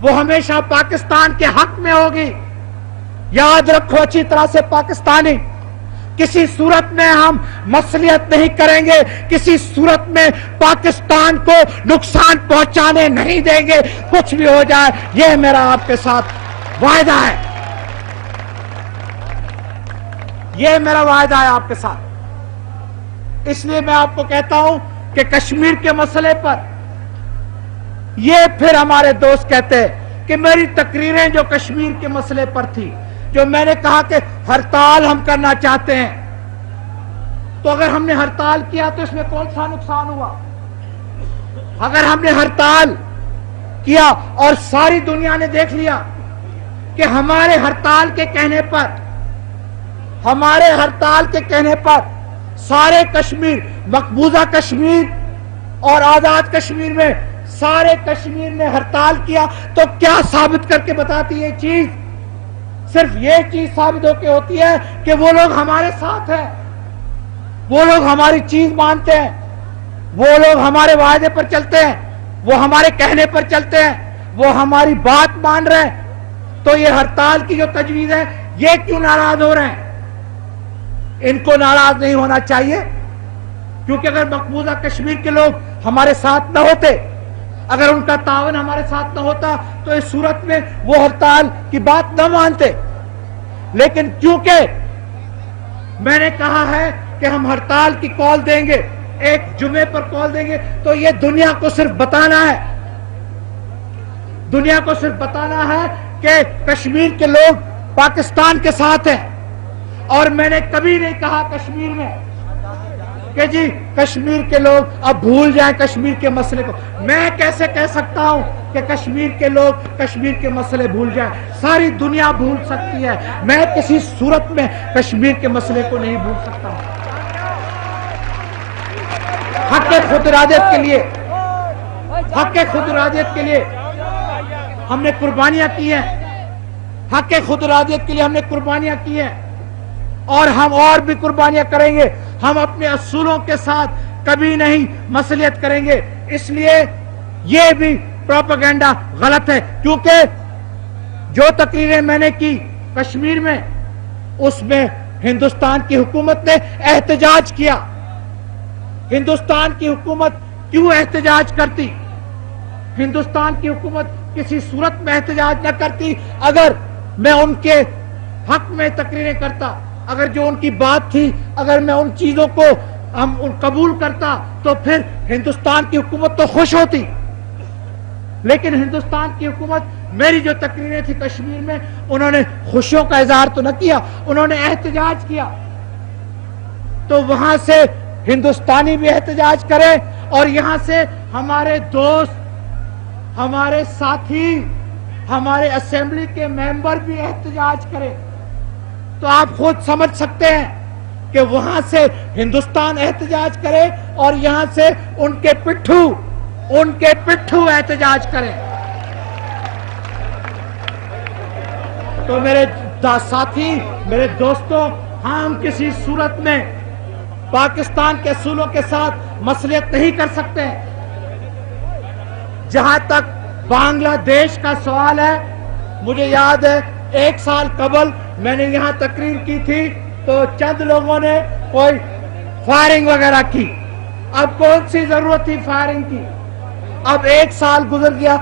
وہ ہمیشہ پاکستان کے حق میں ہوگی. یاد رکھو اچھی طرح سے پاکستانی، کسی صورت میں ہم مصلحت نہیں کریں گے، کسی صورت میں پاکستان کو نقصان پہنچانے نہیں دیں گے، کچھ بھی ہو جائے. یہ میرا آپ کے ساتھ وعدہ ہے، یہ میرا وعدہ ہے آپ کے ساتھ. اس لیے میں آپ کو کہتا ہوں کہ کشمیر کے مسئلے پر یہ پھر ہمارے دوست کہتے ہیں کہ میری تقریریں جو کشمیر کے مسئلے پر تھی، جو میں نے کہا کہ ہڑتال ہم کرنا چاہتے ہیں، تو اگر ہم نے ہڑتال کیا تو اس میں کون سا نقصان ہوا؟ اگر ہم نے ہڑتال کیا اور ساری دنیا نے دیکھ لیا کہ ہمارے ہڑتال کے کہنے پر سارے کشمیر، مقبوضہ کشمیر اور آزاد کشمیر میں سارے کشمیر نے ہڑتال کیا، تو کیا ثابت کر کے بتاتی یہ چیز؟ صرف یہ چیز ثابت ہو کے ہوتی ہے کہ وہ لوگ ہمارے ساتھ ہیں، وہ لوگ ہماری چیز مانتے ہیں، وہ لوگ ہمارے وعدے پر چلتے ہیں، وہ ہمارے کہنے پر چلتے ہیں، وہ ہماری بات مان رہے ہیں. تو یہ ہڑتال کی جو تجویز ہے، یہ کیوں ناراض ہو رہے ہیں؟ ان کو ناراض نہیں ہونا چاہیے، کیونکہ اگر مقبوضہ کشمیر کے لوگ ہمارے ساتھ نہ ہوتے، اگر ان کا تعاون ہمارے ساتھ نہ ہوتا، تو اس صورت میں وہ ہڑتال کی بات نہ مانتے. لیکن کیونکہ میں نے کہا ہے کہ ہم ہڑتال کی کال دیں گے، ایک جمعے پر کال دیں گے، تو یہ دنیا کو صرف بتانا ہے، دنیا کو صرف بتانا ہے کہ کشمیر کے لوگ پاکستان کے ساتھ ہیں. اور میں نے کبھی نہیں کہا کشمیر میں کہ جی کشمیر کے لوگ اب بھول جائیں کشمیر کے مسئلے کو. میں کیسے کہہ سکتا ہوں کہ کشمیر کے لوگ کشمیر کے مسئلے بھول جائیں؟ ساری دنیا بھول سکتی ہے، میں کسی صورت میں کشمیر کے مسئلے کو نہیں بھول سکتا ہوں. حق خود ارادیت کے لیے، حق خود ارادیت کے لیے ہم نے قربانیاں کی ہیں، حق خود ارادیت کے لیے ہم نے قربانیاں کی ہیں، اور ہم اور بھی قربانیاں کریں گے. ہم اپنے اصولوں کے ساتھ کبھی نہیں مصلحت کریں گے. اس لیے یہ بھی پروپیگنڈا غلط ہے، کیونکہ جو تقریریں میں نے کی کشمیر میں، اس میں ہندوستان کی حکومت نے احتجاج کیا. ہندوستان کی حکومت کیوں احتجاج کرتی؟ ہندوستان کی حکومت کسی صورت میں احتجاج نہ کرتی اگر میں ان کے حق میں تقریریں کرتا. اگر جو ان کی بات تھی، اگر میں ان چیزوں کو قبول کرتا، تو پھر ہندوستان کی حکومت تو خوش ہوتی. لیکن ہندوستان کی حکومت میری جو تقریریں تھی کشمیر میں، انہوں نے خوشیوں کا اظہار تو نہ کیا، انہوں نے احتجاج کیا. تو وہاں سے ہندوستانی بھی احتجاج کرے، اور یہاں سے ہمارے دوست، ہمارے ساتھی ہمارے اسمبلی کے ممبر بھی احتجاج کریں تو آپ خود سمجھ سکتے ہیں کہ وہاں سے ہندوستان احتجاج کرے اور یہاں سے ان کے پٹھو احتجاج کریں. تو میرے ساتھی، میرے دوستوں، ہم کسی صورت میں پاکستان کے اصولوں کے ساتھ مصلحت نہیں کر سکتے. جہاں تک بنگلہ دیش کا سوال ہے، مجھے یاد ہے 1 سال قبل میں نے یہاں تقریر کی تھی تو چند لوگوں نے کوئی فائرنگ وغیرہ کی. اب کون سی ضرورت تھی فائرنگ کی؟ اب 1 سال گزر گیا،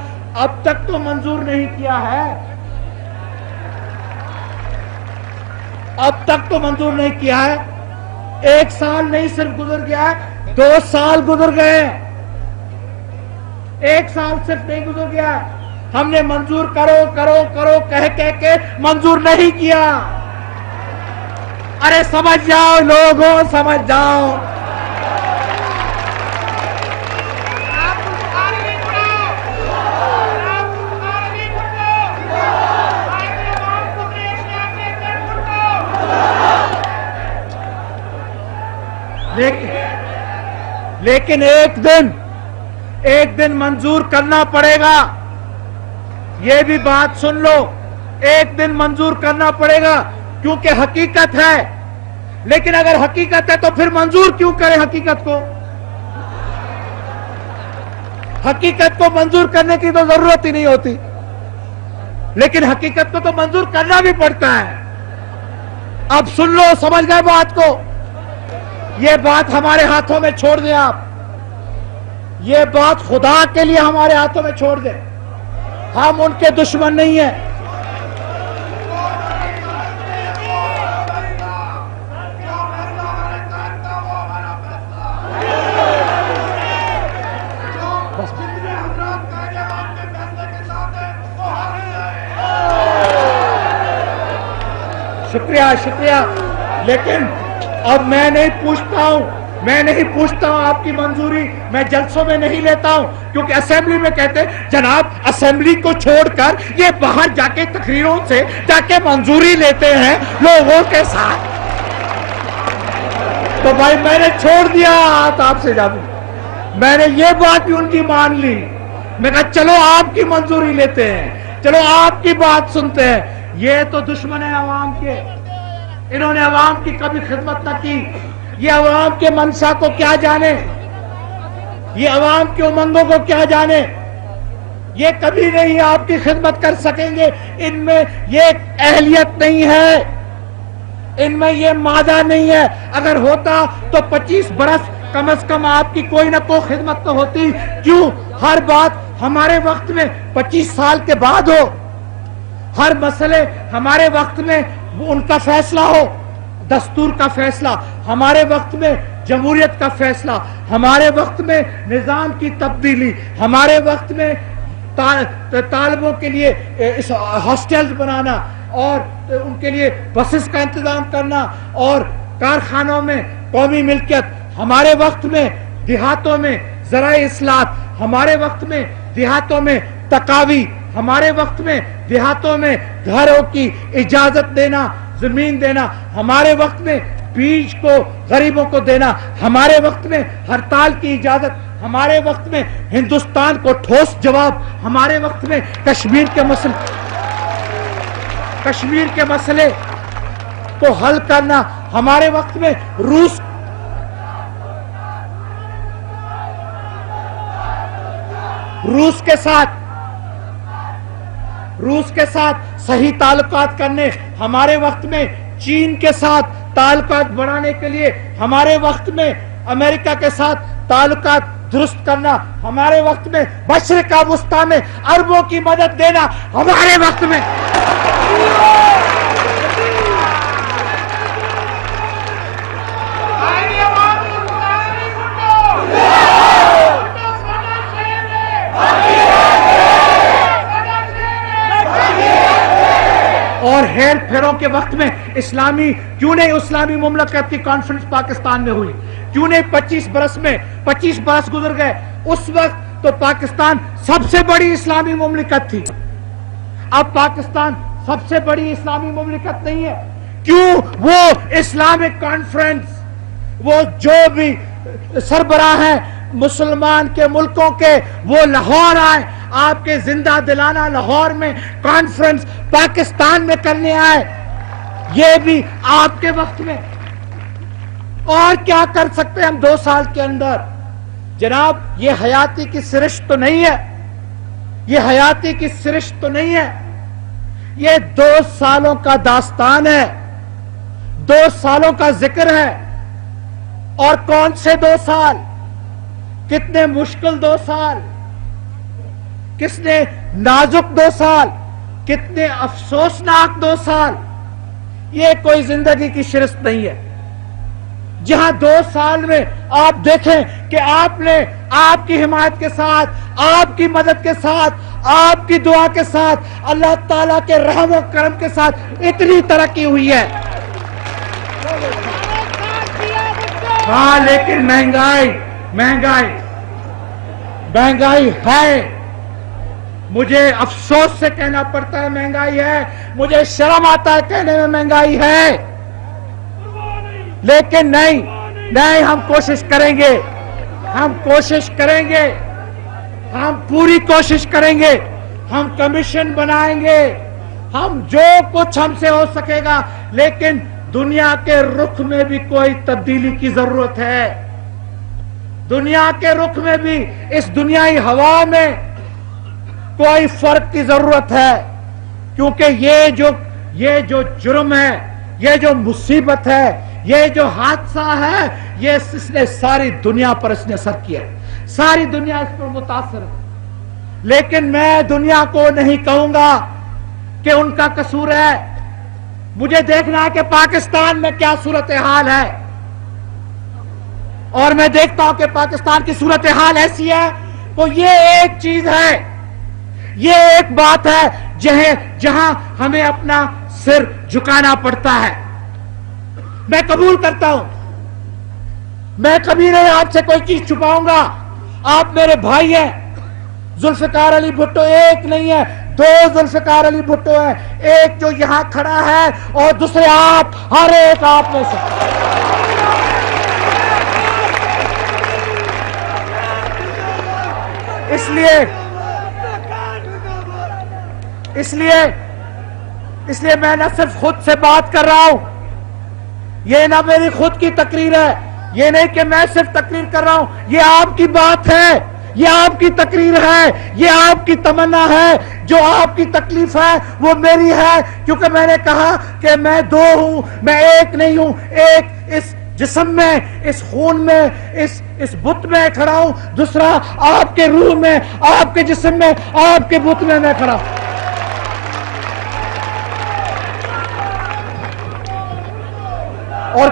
اب تک تو منظور نہیں کیا ہے. اب تک تو منظور نہیں کیا ہے. 1 سال نہیں صرف گزر گیا ہے، 2 سال گزر گئے. 1 سال صرف نہیں گزر گیا، ہم نے منظور کرو کہہ کے منظور نہیں کیا. ارے سمجھ جاؤ لوگوں، سمجھ جاؤ. لیکن ایک دن منظور کرنا پڑے گا. یہ بھی بات سن لو، ایک دن منظور کرنا پڑے گا کیونکہ حقیقت ہے. لیکن اگر حقیقت ہے تو پھر منظور کیوں کریں حقیقت کو؟ حقیقت کو منظور کرنے کی تو ضرورت ہی نہیں ہوتی، لیکن حقیقت کو تو منظور کرنا بھی پڑتا ہے. اب سن لو، سمجھ گئے بات کو؟ یہ بات ہمارے ہاتھوں میں چھوڑ دیں آپ. یہ بات خدا کے لیے ہمارے ہاتھوں میں چھوڑ دیں. ہم ان کے دشمن نہیں ہیں. شکریہ. لیکن اب میں نہیں پوچھتا ہوں آپ کی منظوری. میں جلسوں میں نہیں لیتا ہوں کیونکہ اسمبلی میں کہتے ہیں جناب اسمبلی کو چھوڑ کر یہ باہر جا کے تقریروں سے جا کے منظوری لیتے ہیں لوگوں کے ساتھ. تو بھائی میں نے چھوڑ دیا آپ سے جب میں نے یہ بات بھی ان کی مان لی. میں کہا چلو آپ کی منظوری لیتے ہیں، چلو آپ کی بات سنتے ہیں. یہ تو دشمن ہے عوام کے. انہوں نے عوام کی کبھی خدمت نہ کی. یہ عوام کے منشا کو کیا جانے، یہ عوام کے امنگوں کو کیا جانے. یہ کبھی نہیں آپ کی خدمت کر سکیں گے. ان میں یہ اہلیت نہیں ہے، ان میں یہ مادہ نہیں ہے. اگر ہوتا تو 25 برس کم از کم آپ کی کوئی نہ کوئی خدمت تو ہوتی. کیوں ہر بات ہمارے وقت میں 25 سال کے بعد ہو؟ ہر مسئلے ہمارے وقت میں ان کا فیصلہ ہو. دستور کا فیصلہ ہمارے وقت میں، جمہوریت کا فیصلہ ہمارے وقت میں، نظام کی تبدیلی ہمارے وقت میں، طالبوں کے لیے ہاسٹلز بنانا اور ان کے لیے بسز کا انتظام کرنا اور کارخانوں میں قومی ملکیت ہمارے وقت میں، دیہاتوں میں زرعی اصلاحات ہمارے وقت میں، دیہاتوں میں تقاوی ہمارے وقت میں، دیہاتوں میں گھروں کی اجازت دینا، زمین دینا ہمارے وقت میں، بیج کو غریبوں کو دینا ہمارے وقت میں، ہڑتال کی اجازت ہمارے وقت میں، ہندوستان کو ٹھوس جواب ہمارے وقت میں، کشمیر کے مسئلے کو حل کرنا ہمارے وقت میں، روس کے ساتھ صحیح تعلقات کرنے ہمارے وقت میں، چین کے ساتھ تعلقات بڑھانے کے لیے ہمارے وقت میں، امریکہ کے ساتھ تعلقات درست کرنا ہمارے وقت میں، مشرق وسطیٰ میں عربوں کی مدد دینا ہمارے وقت میں. اور ہیر پھیروں کے وقت میں کیوں نہیں اسلامی مملکت کی کانفرنس پاکستان میں ہوئی؟ کیوں نہیں 25 برس گزر گئے؟ اس وقت تو پاکستان سب سے بڑی اسلامی مملکت تھی. اب پاکستان سب سے بڑی اسلامی مملکت نہیں ہے؟ کیوں وہ اسلامک کانفرنس، وہ جو بھی سربراہ ہیں مسلمان کے ملکوں کے، وہ لاہور آئے، آپ کے زندہ دلانہ لاہور میں کانفرنس پاکستان میں کرنے آئے، یہ بھی آپ کے وقت میں؟ اور کیا کر سکتے ہیں ہم 2 سال کے اندر؟ جناب یہ حیاتی کی سرشت تو نہیں ہے، یہ حیاتی کی سرشت تو نہیں ہے، یہ 2 سالوں کا داستان ہے، 2 سالوں کا ذکر ہے۔ اور کون سے 2 سال؟ کتنے مشکل 2 سال، کتنے نازک 2 سال، کتنے افسوسناک 2 سال۔ یہ کوئی زندگی کی شرست نہیں ہے، جہاں 2 سال میں آپ دیکھیں کہ آپ نے آپ کی حمایت کے ساتھ، آپ کی مدد کے ساتھ، آپ کی دعا کے ساتھ، اللہ تعالیٰ کے رحم و کرم کے ساتھ اتنی ترقی ہوئی ہے۔ ہاں لیکن مہنگائی ہے، مجھے افسوس سے کہنا پڑتا ہے مہنگائی ہے، مجھے شرم آتا ہے کہنے میں مہنگائی ہے، لیکن نہیں، ہم کوشش کریں گے، ہم پوری کوشش کریں گے، ہم کمیشن بنائیں گے، ہم جو کچھ ہم سے ہو سکے گا، لیکن دنیا کے رخ میں بھی کوئی تبدیلی کی ضرورت ہے، دنیا کے رخ میں بھی، اس دنیائی ہوا میں کوئی فرق کی ضرورت ہے، کیونکہ یہ جو جرم ہے، یہ جو مصیبت ہے، یہ جو حادثہ ہے، یہ اس نے ساری دنیا پر اس نے اثر کیا ہے، ساری دنیا اس پر متاثر ہے۔ لیکن میں دنیا کو نہیں کہوں گا کہ ان کا قصور ہے، مجھے دیکھنا ہے کہ پاکستان میں کیا صورتحال ہے، اور میں دیکھتا ہوں کہ پاکستان کی صورتحال ایسی ہے، تو یہ ایک چیز ہے، یہ ایک بات ہے جہاں ہمیں اپنا سر جھکانا پڑتا ہے۔ میں قبول کرتا ہوں، میں کبھی نہیں آپ سے کوئی چیز چھپاؤں گا، آپ میرے بھائی ہیں، ذوالفقار علی بھٹو ایک نہیں ہے، 2 ذوالفقار علی بھٹو ہیں، ایک جو یہاں کھڑا ہے اور دوسرے آپ، ہر ایک آپ میں سے۔ اس لیے میں نہ صرف خود سے بات کر رہا ہوں، یہ نہ میری خود کی تقریر ہے، یہ نہیں کہ میں صرف تقریر کر رہا ہوں، یہ آپ کی بات ہے، یہ آپ کی تقریر ہے، یہ آپ کی تمنا ہے، جو آپ کی تکلیف ہے وہ میری ہے، کیونکہ میں نے کہا کہ میں 2 ہوں، میں ایک نہیں ہوں، ایک اس جسم میں، اس خون میں، اس بت میں کھڑا ہوں، دوسرا آپ کے روح میں، آپ کے جسم میں، آپ کے بت میں کھڑا ہوں۔ اور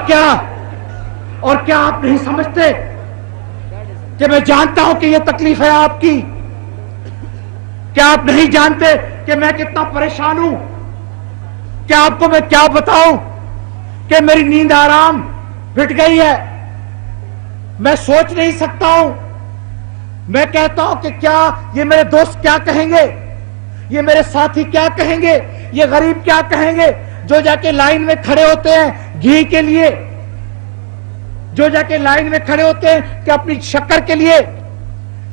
کیا آپ نہیں سمجھتے کہ میں جانتا ہوں کہ یہ تکلیف ہے آپ کی؟ کیا آپ نہیں جانتے کہ میں کتنا پریشان ہوں؟ کیا آپ کو میں کیا بتاؤں کہ میری نیند آرام مٹ گئی ہے، میں سوچ نہیں سکتا ہوں، میں کہتا ہوں کہ کیا یہ میرے دوست کیا کہیں گے، یہ میرے ساتھی کیا کہیں گے، یہ غریب کیا کہیں گے، جو جا کے لائن میں کھڑے ہوتے ہیں گھی کے لیے، جو جا کے لائن میں کھڑے ہوتے ہیں کہ اپنی شکر کے لیے،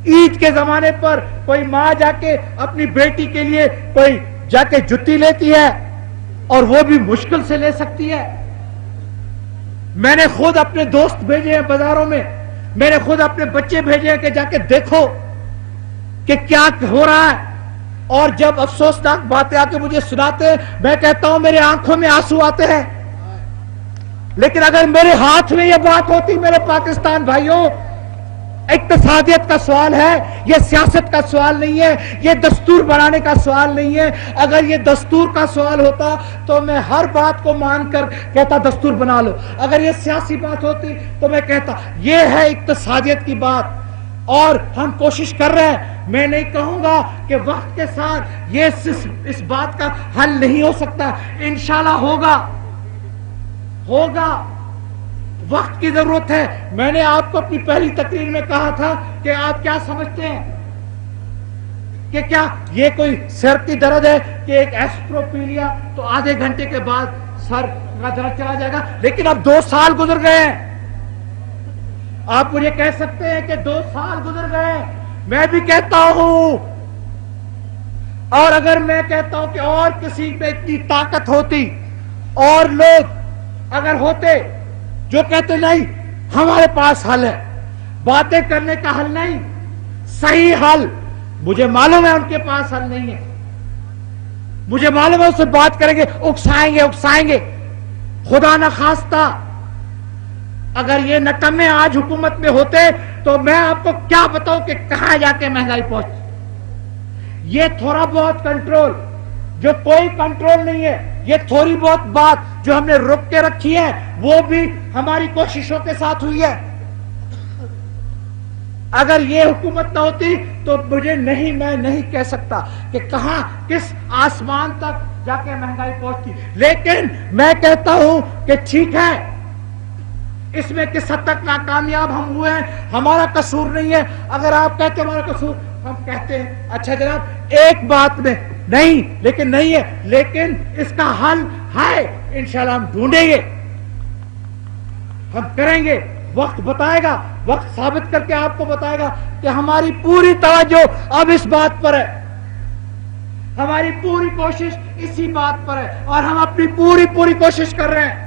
عید کے زمانے پر کوئی ماں جا کے اپنی بیٹی کے لیے کوئی جا کے جتی لیتی ہے، اور وہ بھی مشکل سے لے سکتی ہے۔ میں نے خود اپنے دوست بھیجے ہیں بازاروں میں، میں نے خود اپنے بچے بھیجے ہیں کہ جا کے دیکھو کہ کیا ہو رہا ہے، اور جب افسوسناک باتیں آ کے مجھے سناتے ہیں، میں کہتا ہوں میرے آنکھوں میں آنسو آتے ہیں۔ لیکن اگر میرے ہاتھ میں یہ بات ہوتی میرے پاکستان بھائیوں، اقتصادیت کا سوال ہے، یہ سیاست کا سوال نہیں ہے، یہ دستور بنانے کا سوال نہیں ہے۔ اگر یہ دستور کا سوال ہوتا تو میں ہر بات کو مان کر کہتا دستور بنا لو، اگر یہ سیاسی بات ہوتی تو میں کہتا یہ ہے اقتصادیت کی بات، اور ہم کوشش کر رہے ہیں۔ میں نہیں کہوں گا کہ وقت کے ساتھ یہ اس بات کا حل نہیں ہو سکتا، انشاءاللہ ہوگا، وقت کی ضرورت ہے۔ میں نے آپ کو اپنی پہلی تقریر میں کہا تھا کہ آپ کیا سمجھتے ہیں کہ کیا یہ کوئی سر کی درد ہے کہ ایک ایسپروپین لیا تو آدھے گھنٹے کے بعد سر کا درد چلا جائے گا؟ لیکن اب 2 سال گزر گئے ہیں. آپ مجھے کہہ سکتے ہیں کہ 2 سال گزر گئے ہیں. میں بھی کہتا ہوں، اور اگر میں کہتا ہوں کہ اور کسی میں اتنی طاقت ہوتی اور لوگ اگر ہوتے جو کہتے نہیں ہمارے پاس حل ہے، باتیں کرنے کا حل نہیں، صحیح حل، مجھے معلوم ہے ان کے پاس حل نہیں ہے، مجھے معلوم ہے اس سے بات کریں گے اکسائیں گے. خدا نہ خواستہ اگر یہ نکمے آج حکومت میں ہوتے تو میں آپ کو کیا بتاؤں کہ کہاں جا کے مہنگائی پہنچی. یہ تھوڑا بہت کنٹرول جو کوئی کنٹرول نہیں ہے، یہ تھوڑی بہت بات جو ہم نے رک کے رکھی ہے وہ بھی ہماری کوششوں کے ساتھ ہوئی ہے. اگر یہ حکومت نہ ہوتی تو میں نہیں کہہ سکتا کہ کہاں کس آسمان تک جا کے مہنگائی پہنچتی. لیکن میں کہتا ہوں کہ ٹھیک ہے، اس میں کس حد تک ناکامیاب ہم ہوئے ہیں ہمارا قصور نہیں ہے. اگر آپ کہتے ہیں ہمارا قصور، ہم کہتے ہیں اچھا جناب ایک بات میں نہیں، لیکن نہیں ہے، لیکن اس کا حل ہے، انشاءاللہ ہم ڈھونڈیں گے، ہم کریں گے. وقت بتائے گا، وقت ثابت کر کے آپ کو بتائے گا کہ ہماری پوری توجہ اب اس بات پر ہے، ہماری پوری کوشش اسی بات پر ہے، اور ہم اپنی پوری کوشش کر رہے ہیں.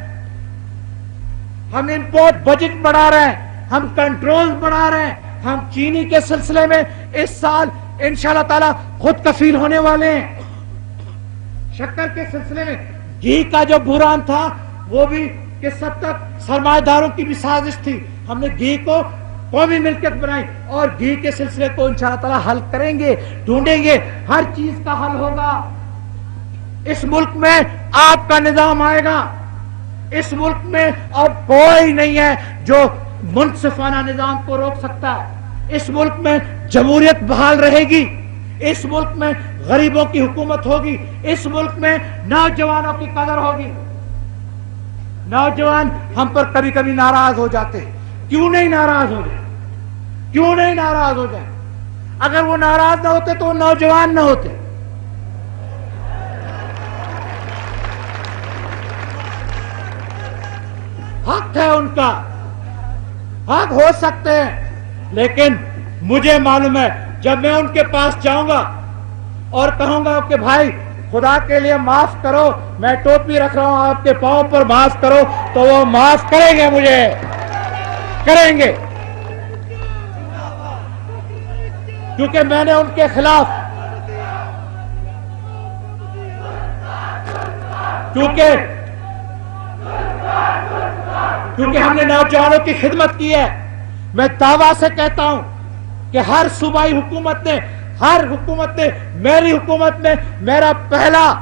ہم امپورٹ بجٹ بڑھا رہے ہیں، ہم کنٹرول بڑھا رہے ہیں. ہم چینی کے سلسلے میں اس سال انشاءاللہ تعالی خود کفیل ہونے والے ہیں. شکر کے سلسلے میں گھی کا جو بحران تھا وہ بھی کس حد تک سرمایہ داروں کی بھی سازش تھی. ہم نے گھی کو قومی ملکیت بنائی اور گھی کے سلسلے کو انشاءاللہ تعالی حل کریں گے، ڈھونڈیں گے، ہر چیز کا حل ہوگا. اس ملک میں آپ کا نظام آئے گا. اس ملک میں اب کوئی نہیں ہے جو منصفانہ نظام کو روک سکتا ہے. اس ملک میں جمہوریت بحال رہے گی. اس ملک میں غریبوں کی حکومت ہوگی. اس ملک میں نوجوانوں کی قدر ہوگی. نوجوان ہم پر کبھی کبھی ناراض ہو جاتے ہیں. کیوں نہیں ناراض ہو جائے؟ کیوں نہیں ناراض ہو جائے؟ اگر وہ ناراض نہ ہوتے تو وہ نوجوان نہ ہوتے. حق ہے ان کا، حق ہو سکتے ہیں، لیکن مجھے معلوم ہے جب میں ان کے پاس جاؤں گا اور کہوں گا کہ بھائی خدا کے لیے معاف کرو، میں ٹوپی رکھ رہا ہوں آپ کے پاؤں پر، معاف کرو، تو وہ معاف کریں گے، مجھے کریں گے، کیونکہ میں نے ان کے خلاف، کیونکہ ہم نے نوجوانوں کی خدمت کی ہے. میں دعویٰ سے کہتا ہوں کہ ہر صوبائی حکومت نے، میری حکومت میں میرا پہلا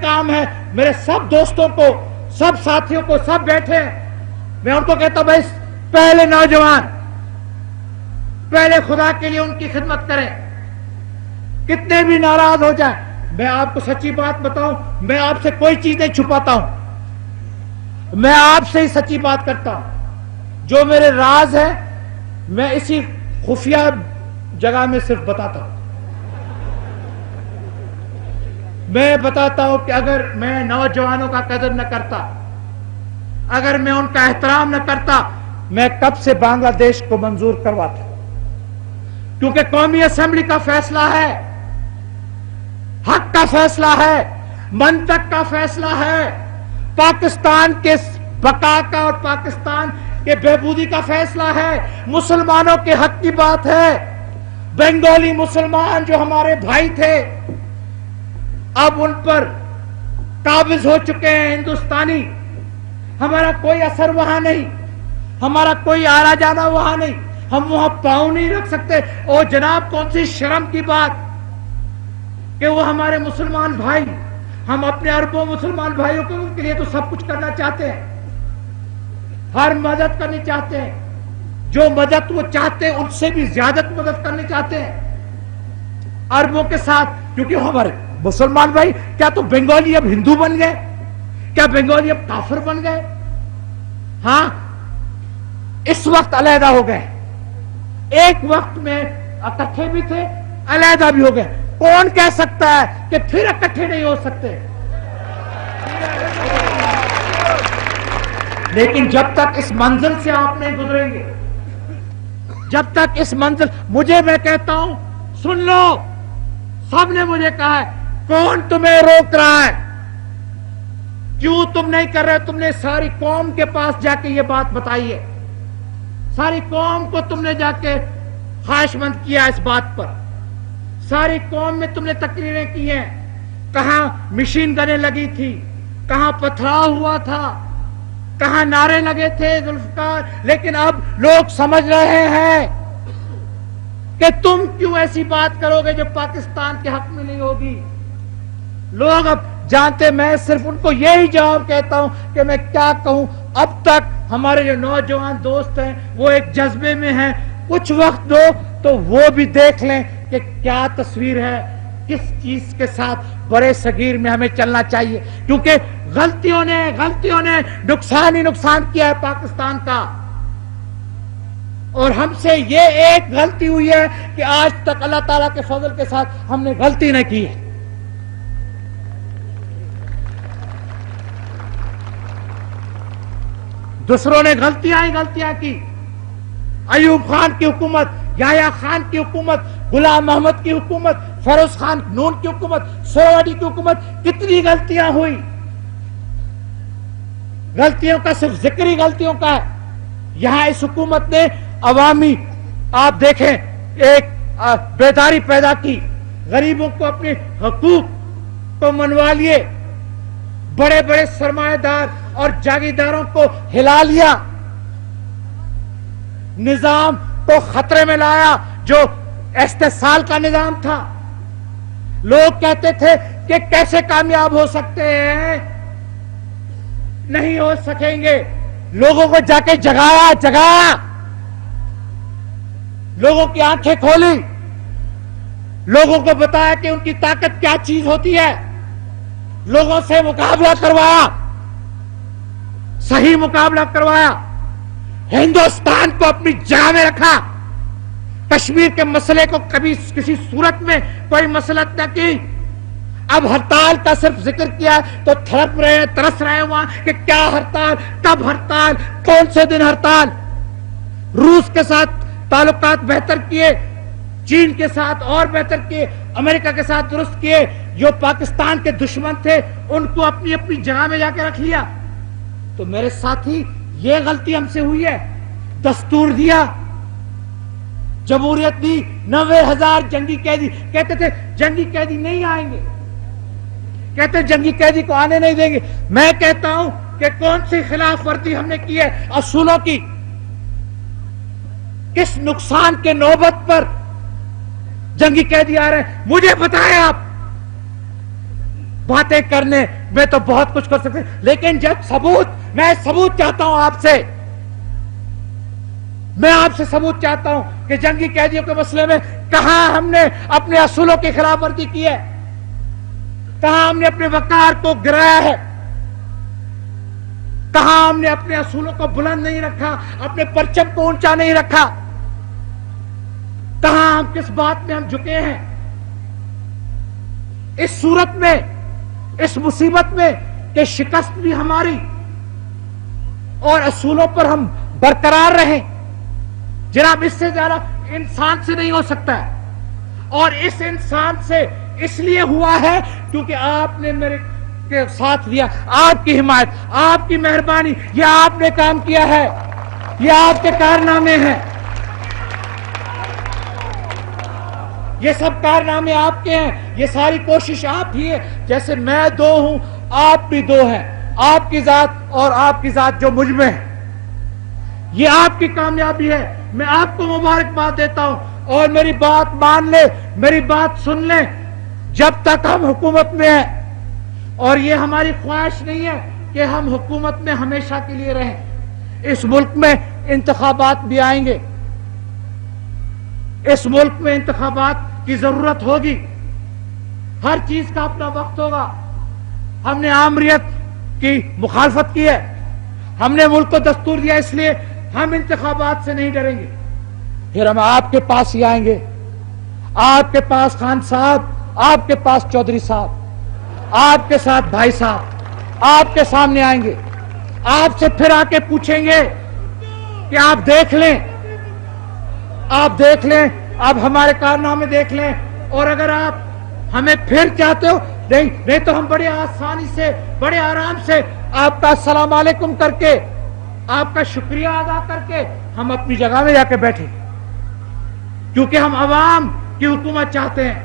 کام ہے، میرے سب دوستوں کو، سب ساتھیوں کو، سب بیٹھے ہیں، میں ان کو کہتا ہوں بھائی پہلے نوجوان، پہلے خدا کے لیے ان کی خدمت کریں، کتنے بھی ناراض ہو جائیں. میں آپ کو سچی بات بتاؤں، میں آپ سے کوئی چیز نہیں چھپاتا ہوں، میں آپ سے ہی سچی بات کرتا ہوں. جو میرے راز ہے میں اسی خفیہ جگہ میں صرف بتاتا ہوں. میں بتاتا ہوں کہ اگر میں نوجوانوں کا قدر نہ کرتا، اگر میں ان کا احترام نہ کرتا، میں کب سے بنگلہ دیش کو منظور کرواتا. کیونکہ قومی اسمبلی کا فیصلہ ہے، حق کا فیصلہ ہے، منطق کا فیصلہ ہے، پاکستان کے بقا کا اور پاکستان کے بہبودی کا فیصلہ ہے، مسلمانوں کے حق کی بات ہے. بنگالی مسلمان جو ہمارے بھائی تھے اب ان پر قابض ہو چکے ہیں ہندوستانی. ہمارا کوئی اثر وہاں نہیں، ہمارا کوئی آنا جانا وہاں نہیں، ہم وہاں پاؤں نہیں رکھ سکتے. اور جناب کون سی شرم کی بات کہ وہ ہمارے مسلمان بھائی، ہم اپنے اربوں مسلمان بھائیوں کے لیے تو سب کچھ کرنا چاہتے ہیں، ہر مدد کرنی چاہتے ہیں، جو مدد وہ چاہتے ہیں ان سے بھی زیادہ مدد کرنی چاہتے ہیں عربوں کے ساتھ. کیونکہ ہمارے مسلمان بھائی، کیا تو بنگالی اب ہندو بن گئے؟ کیا بنگالی اب کافر بن گئے؟ ہاں، اس وقت علیحدہ ہو گئے. ایک وقت میں اکٹھے بھی تھے, علیحدہ بھی ہو گئے. کون کہہ سکتا ہے کہ پھر اکٹھے نہیں ہو سکتے؟ لیکن جب تک اس منزل سے آپ نہیں گزریں گے, جب تک اس منزل, مجھے, میں کہتا ہوں سن لو, سب نے مجھے کہا ہے کون تمہیں روک رہا ہے, کیوں تم نہیں کر رہے؟ تم نے ساری قوم کے پاس جا کے یہ بات بتائی ہے, ساری قوم کو تم نے جا کے خواہش مند کیا اس بات پر, ساری قوم میں تم نے تقریریں کی ہیں, کہاں مشین گنیں لگی تھی, کہاں پتھراؤ ہوا تھا, کہاں نعرے لگے تھے ذوالفقار. لیکن اب لوگ سمجھ رہے ہیں کہ تم کیوں ایسی بات کرو گے جو پاکستان کے حق میں نہیں ہوگی. لوگ اب جانتے, میں صرف ان کو یہی جواب کہتا ہوں کہ میں کیا کہوں. اب تک ہمارے جو نوجوان دوست ہیں وہ ایک جذبے میں ہیں, کچھ وقت دو تو وہ بھی دیکھ لیں کہ کیا تصویر ہے, کس چیز کے ساتھ بڑے صغیر میں ہمیں چلنا چاہیے. کیونکہ غلطیوں نے نقصان ہی نقصان کیا ہے پاکستان کا, اور ہم سے یہ ایک غلطی ہوئی ہے کہ آج تک اللہ تعالیٰ کے فضل کے ساتھ ہم نے غلطی نہ کی ہے. دوسروں نے غلطیاں کی. ایوب خان کی حکومت, یحییٰ خان کی حکومت, غلام محمد کی حکومت, فیروز خان نون کی حکومت, سہروردی کی حکومت, کتنی غلطیاں ہوئی. غلطیوں کا صرف ذکر ہی غلطیوں کا ہے. یہاں اس حکومت نے عوامی, آپ دیکھیں, ایک بیداری پیدا کی, غریبوں کو اپنے حقوق کو منوا لیے, بڑے بڑے سرمایہ دار اور جاگیرداروں کو ہلا لیا, نظام کو خطرے میں لایا جو استحصال کا نظام تھا. لوگ کہتے تھے کہ کیسے کامیاب ہو سکتے ہیں, نہیں ہو سکیں گے. لوگوں کو جا کے جگایا, لوگوں کی آنکھیں کھولی, لوگوں کو بتایا کہ ان کی طاقت کیا چیز ہوتی ہے, لوگوں سے مقابلہ کروایا, صحیح مقابلہ کروایا, ہندوستان کو اپنی جگہ میں رکھا, کشمیر کے مسئلے کو کبھی کسی صورت میں کوئی مسلط نہ کی. اب ہڑتال کا صرف ذکر کیا تو ترس رہے وہاں کہ کیا ہڑتال, کب ہڑتال, کون سے دن ہڑتال. روس کے ساتھ تعلقات بہتر کیے, چین کے ساتھ اور بہتر کیے, امریکہ کے ساتھ درست کیے, جو پاکستان کے دشمن تھے ان کو اپنی اپنی جگہ میں جا کے رکھ لیا. تو میرے ساتھی, یہ غلطی ہم سے ہوئی ہے. دستور دیا, جمہوریت دی, 90,000 جنگی قیدی, کہتے تھے جنگی قیدی نہیں آئیں گے, کہتے جنگی قیدی کو آنے نہیں دیں گے. میں کہتا ہوں کہ کون سی خلاف ورزی ہم نے کی ہے اصولوں کی, کس نقصان کے نوبت پر جنگی قیدی آ رہے ہیں, مجھے بتائیں. آپ باتیں کرنے میں تو بہت کچھ کر سکتے, لیکن جب ثبوت, میں ثبوت چاہتا ہوں آپ سے, میں آپ سے ثبوت چاہتا ہوں کہ جنگی قیدیوں کے مسئلے میں کہاں ہم نے اپنے اصولوں کی خلاف ورزی کی ہے, کہاں ہم نے اپنے وقار کو گرایا ہے, کہاں ہم نے اپنے اصولوں کو بلند نہیں رکھا, اپنے پرچم کو اونچا نہیں رکھا, کہاں ہم کس بات میں ہم جھکے ہیں. اس صورت میں, اس مصیبت میں کہ شکست بھی ہماری اور اصولوں پر ہم برقرار رہیں. جناب, اس سے زیادہ انسان سے نہیں ہو سکتا ہے, اور اس انسان سے اس لیے ہوا ہے کیونکہ آپ نے میرے کے ساتھ دیا, آپ کی حمایت, آپ کی مہربانی, یہ آپ نے کام کیا ہے, یہ آپ کے کارنامے ہیں, یہ سب کارنامے آپ کے ہیں, یہ ساری کوشش آپ ہی ہے. جیسے میں دو ہوں, آپ بھی دو ہیں, آپ کی ذات اور آپ کی ذات جو مجھ میں ہے, یہ آپ کی کامیابی ہے. میں آپ کو مبارکباد دیتا ہوں, اور میری بات مان لے, میری بات سن لیں. جب تک ہم حکومت میں ہیں, اور یہ ہماری خواہش نہیں ہے کہ ہم حکومت میں ہمیشہ کے لیے رہیں, اس ملک میں انتخابات بھی آئیں گے, اس ملک میں انتخابات کی ضرورت ہوگی, ہر چیز کا اپنا وقت ہوگا. ہم نے آمریت کی مخالفت کی ہے, ہم نے ملک کو دستور دیا, اس لیے ہم انتخابات سے نہیں ڈریں گے. پھر ہم آپ کے پاس ہی آئیں گے, آپ کے پاس خان صاحب، آپ کے پاس چودھری صاحب، آپ کے ساتھ بھائی صاحب آپ کے سامنے آئیں گے، آپ سے پھر آ کے پوچھیں گے کہ آپ دیکھ لیں، آپ دیکھ لیں، آپ ہمارے کارنامے دیکھ لیں، اور اگر آپ ہمیں پھر چاہتے ہو نہیں تو ہم بڑے آسانی سے بڑے آرام سے آپ کا السلام علیکم کر کے آپ کا شکریہ ادا کر کے ہم اپنی جگہ میں جا کے بیٹھیں، کیونکہ ہم عوام کی حکومت چاہتے ہیں،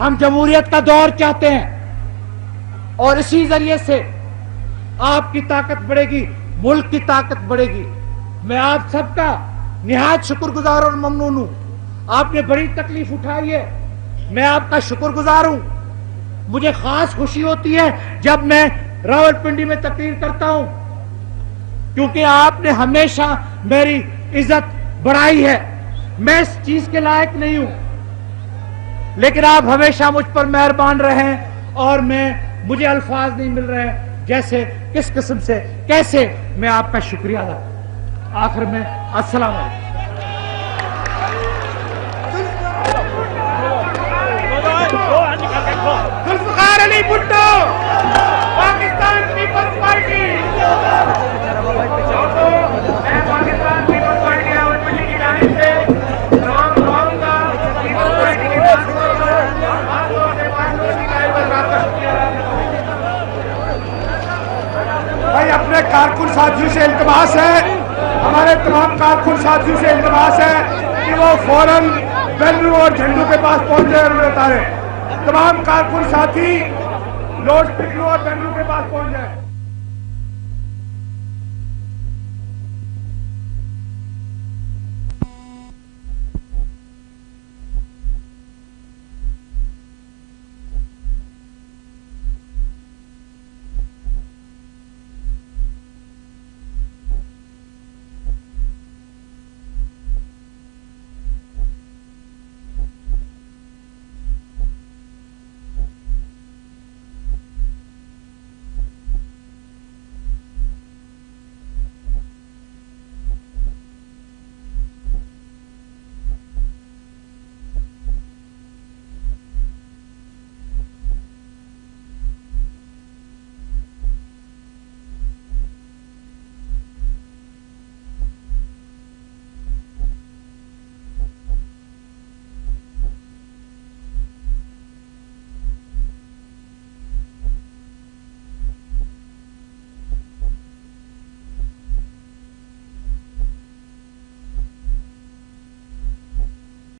ہم جمہوریت کا دور چاہتے ہیں، اور اسی ذریعے سے آپ کی طاقت بڑھے گی، ملک کی طاقت بڑھے گی۔ میں آپ سب کا نہایت شکر گزار اور ممنون ہوں، آپ نے بڑی تکلیف اٹھائی ہے، میں آپ کا شکر گزار ہوں۔ مجھے خاص خوشی ہوتی ہے جب میں راولپنڈی میں تقریر کرتا ہوں، کیونکہ آپ نے ہمیشہ میری عزت بڑھائی ہے، میں اس چیز کے لائق نہیں ہوں، لیکن آپ ہمیشہ مجھ پر مہربان رہے ہیں، اور مجھے الفاظ نہیں مل رہے جیسے کس قسم سے کیسے میں آپ کا شکریہ ادا کروں۔ آخر میں السلام علیکم۔ ذوالفقار علی بھٹو، پاکستان پیپلز پارٹی۔ میں پاکستان پیپلز پارٹی راولپنڈی کی جانب سے تمام لوگوں کا پیپلز پارٹی کی جانب سے خاص طور سے پاکستانی قائد حضرات کا شکریہ ادا کرتا ہوں۔ بھائی اپنے کارکن ساتھیوں سے التماس ہے، ہمارے تمام کارکن ساتھیوں سے التماس ہے کہ وہ فوراً بینروں اور جھنڈوں کے پاس پہنچ جائے اور اتارے۔ تمام کارکن ساتھی لوڈ اسپیکروں اور بینروں کے پاس پہنچ جائے۔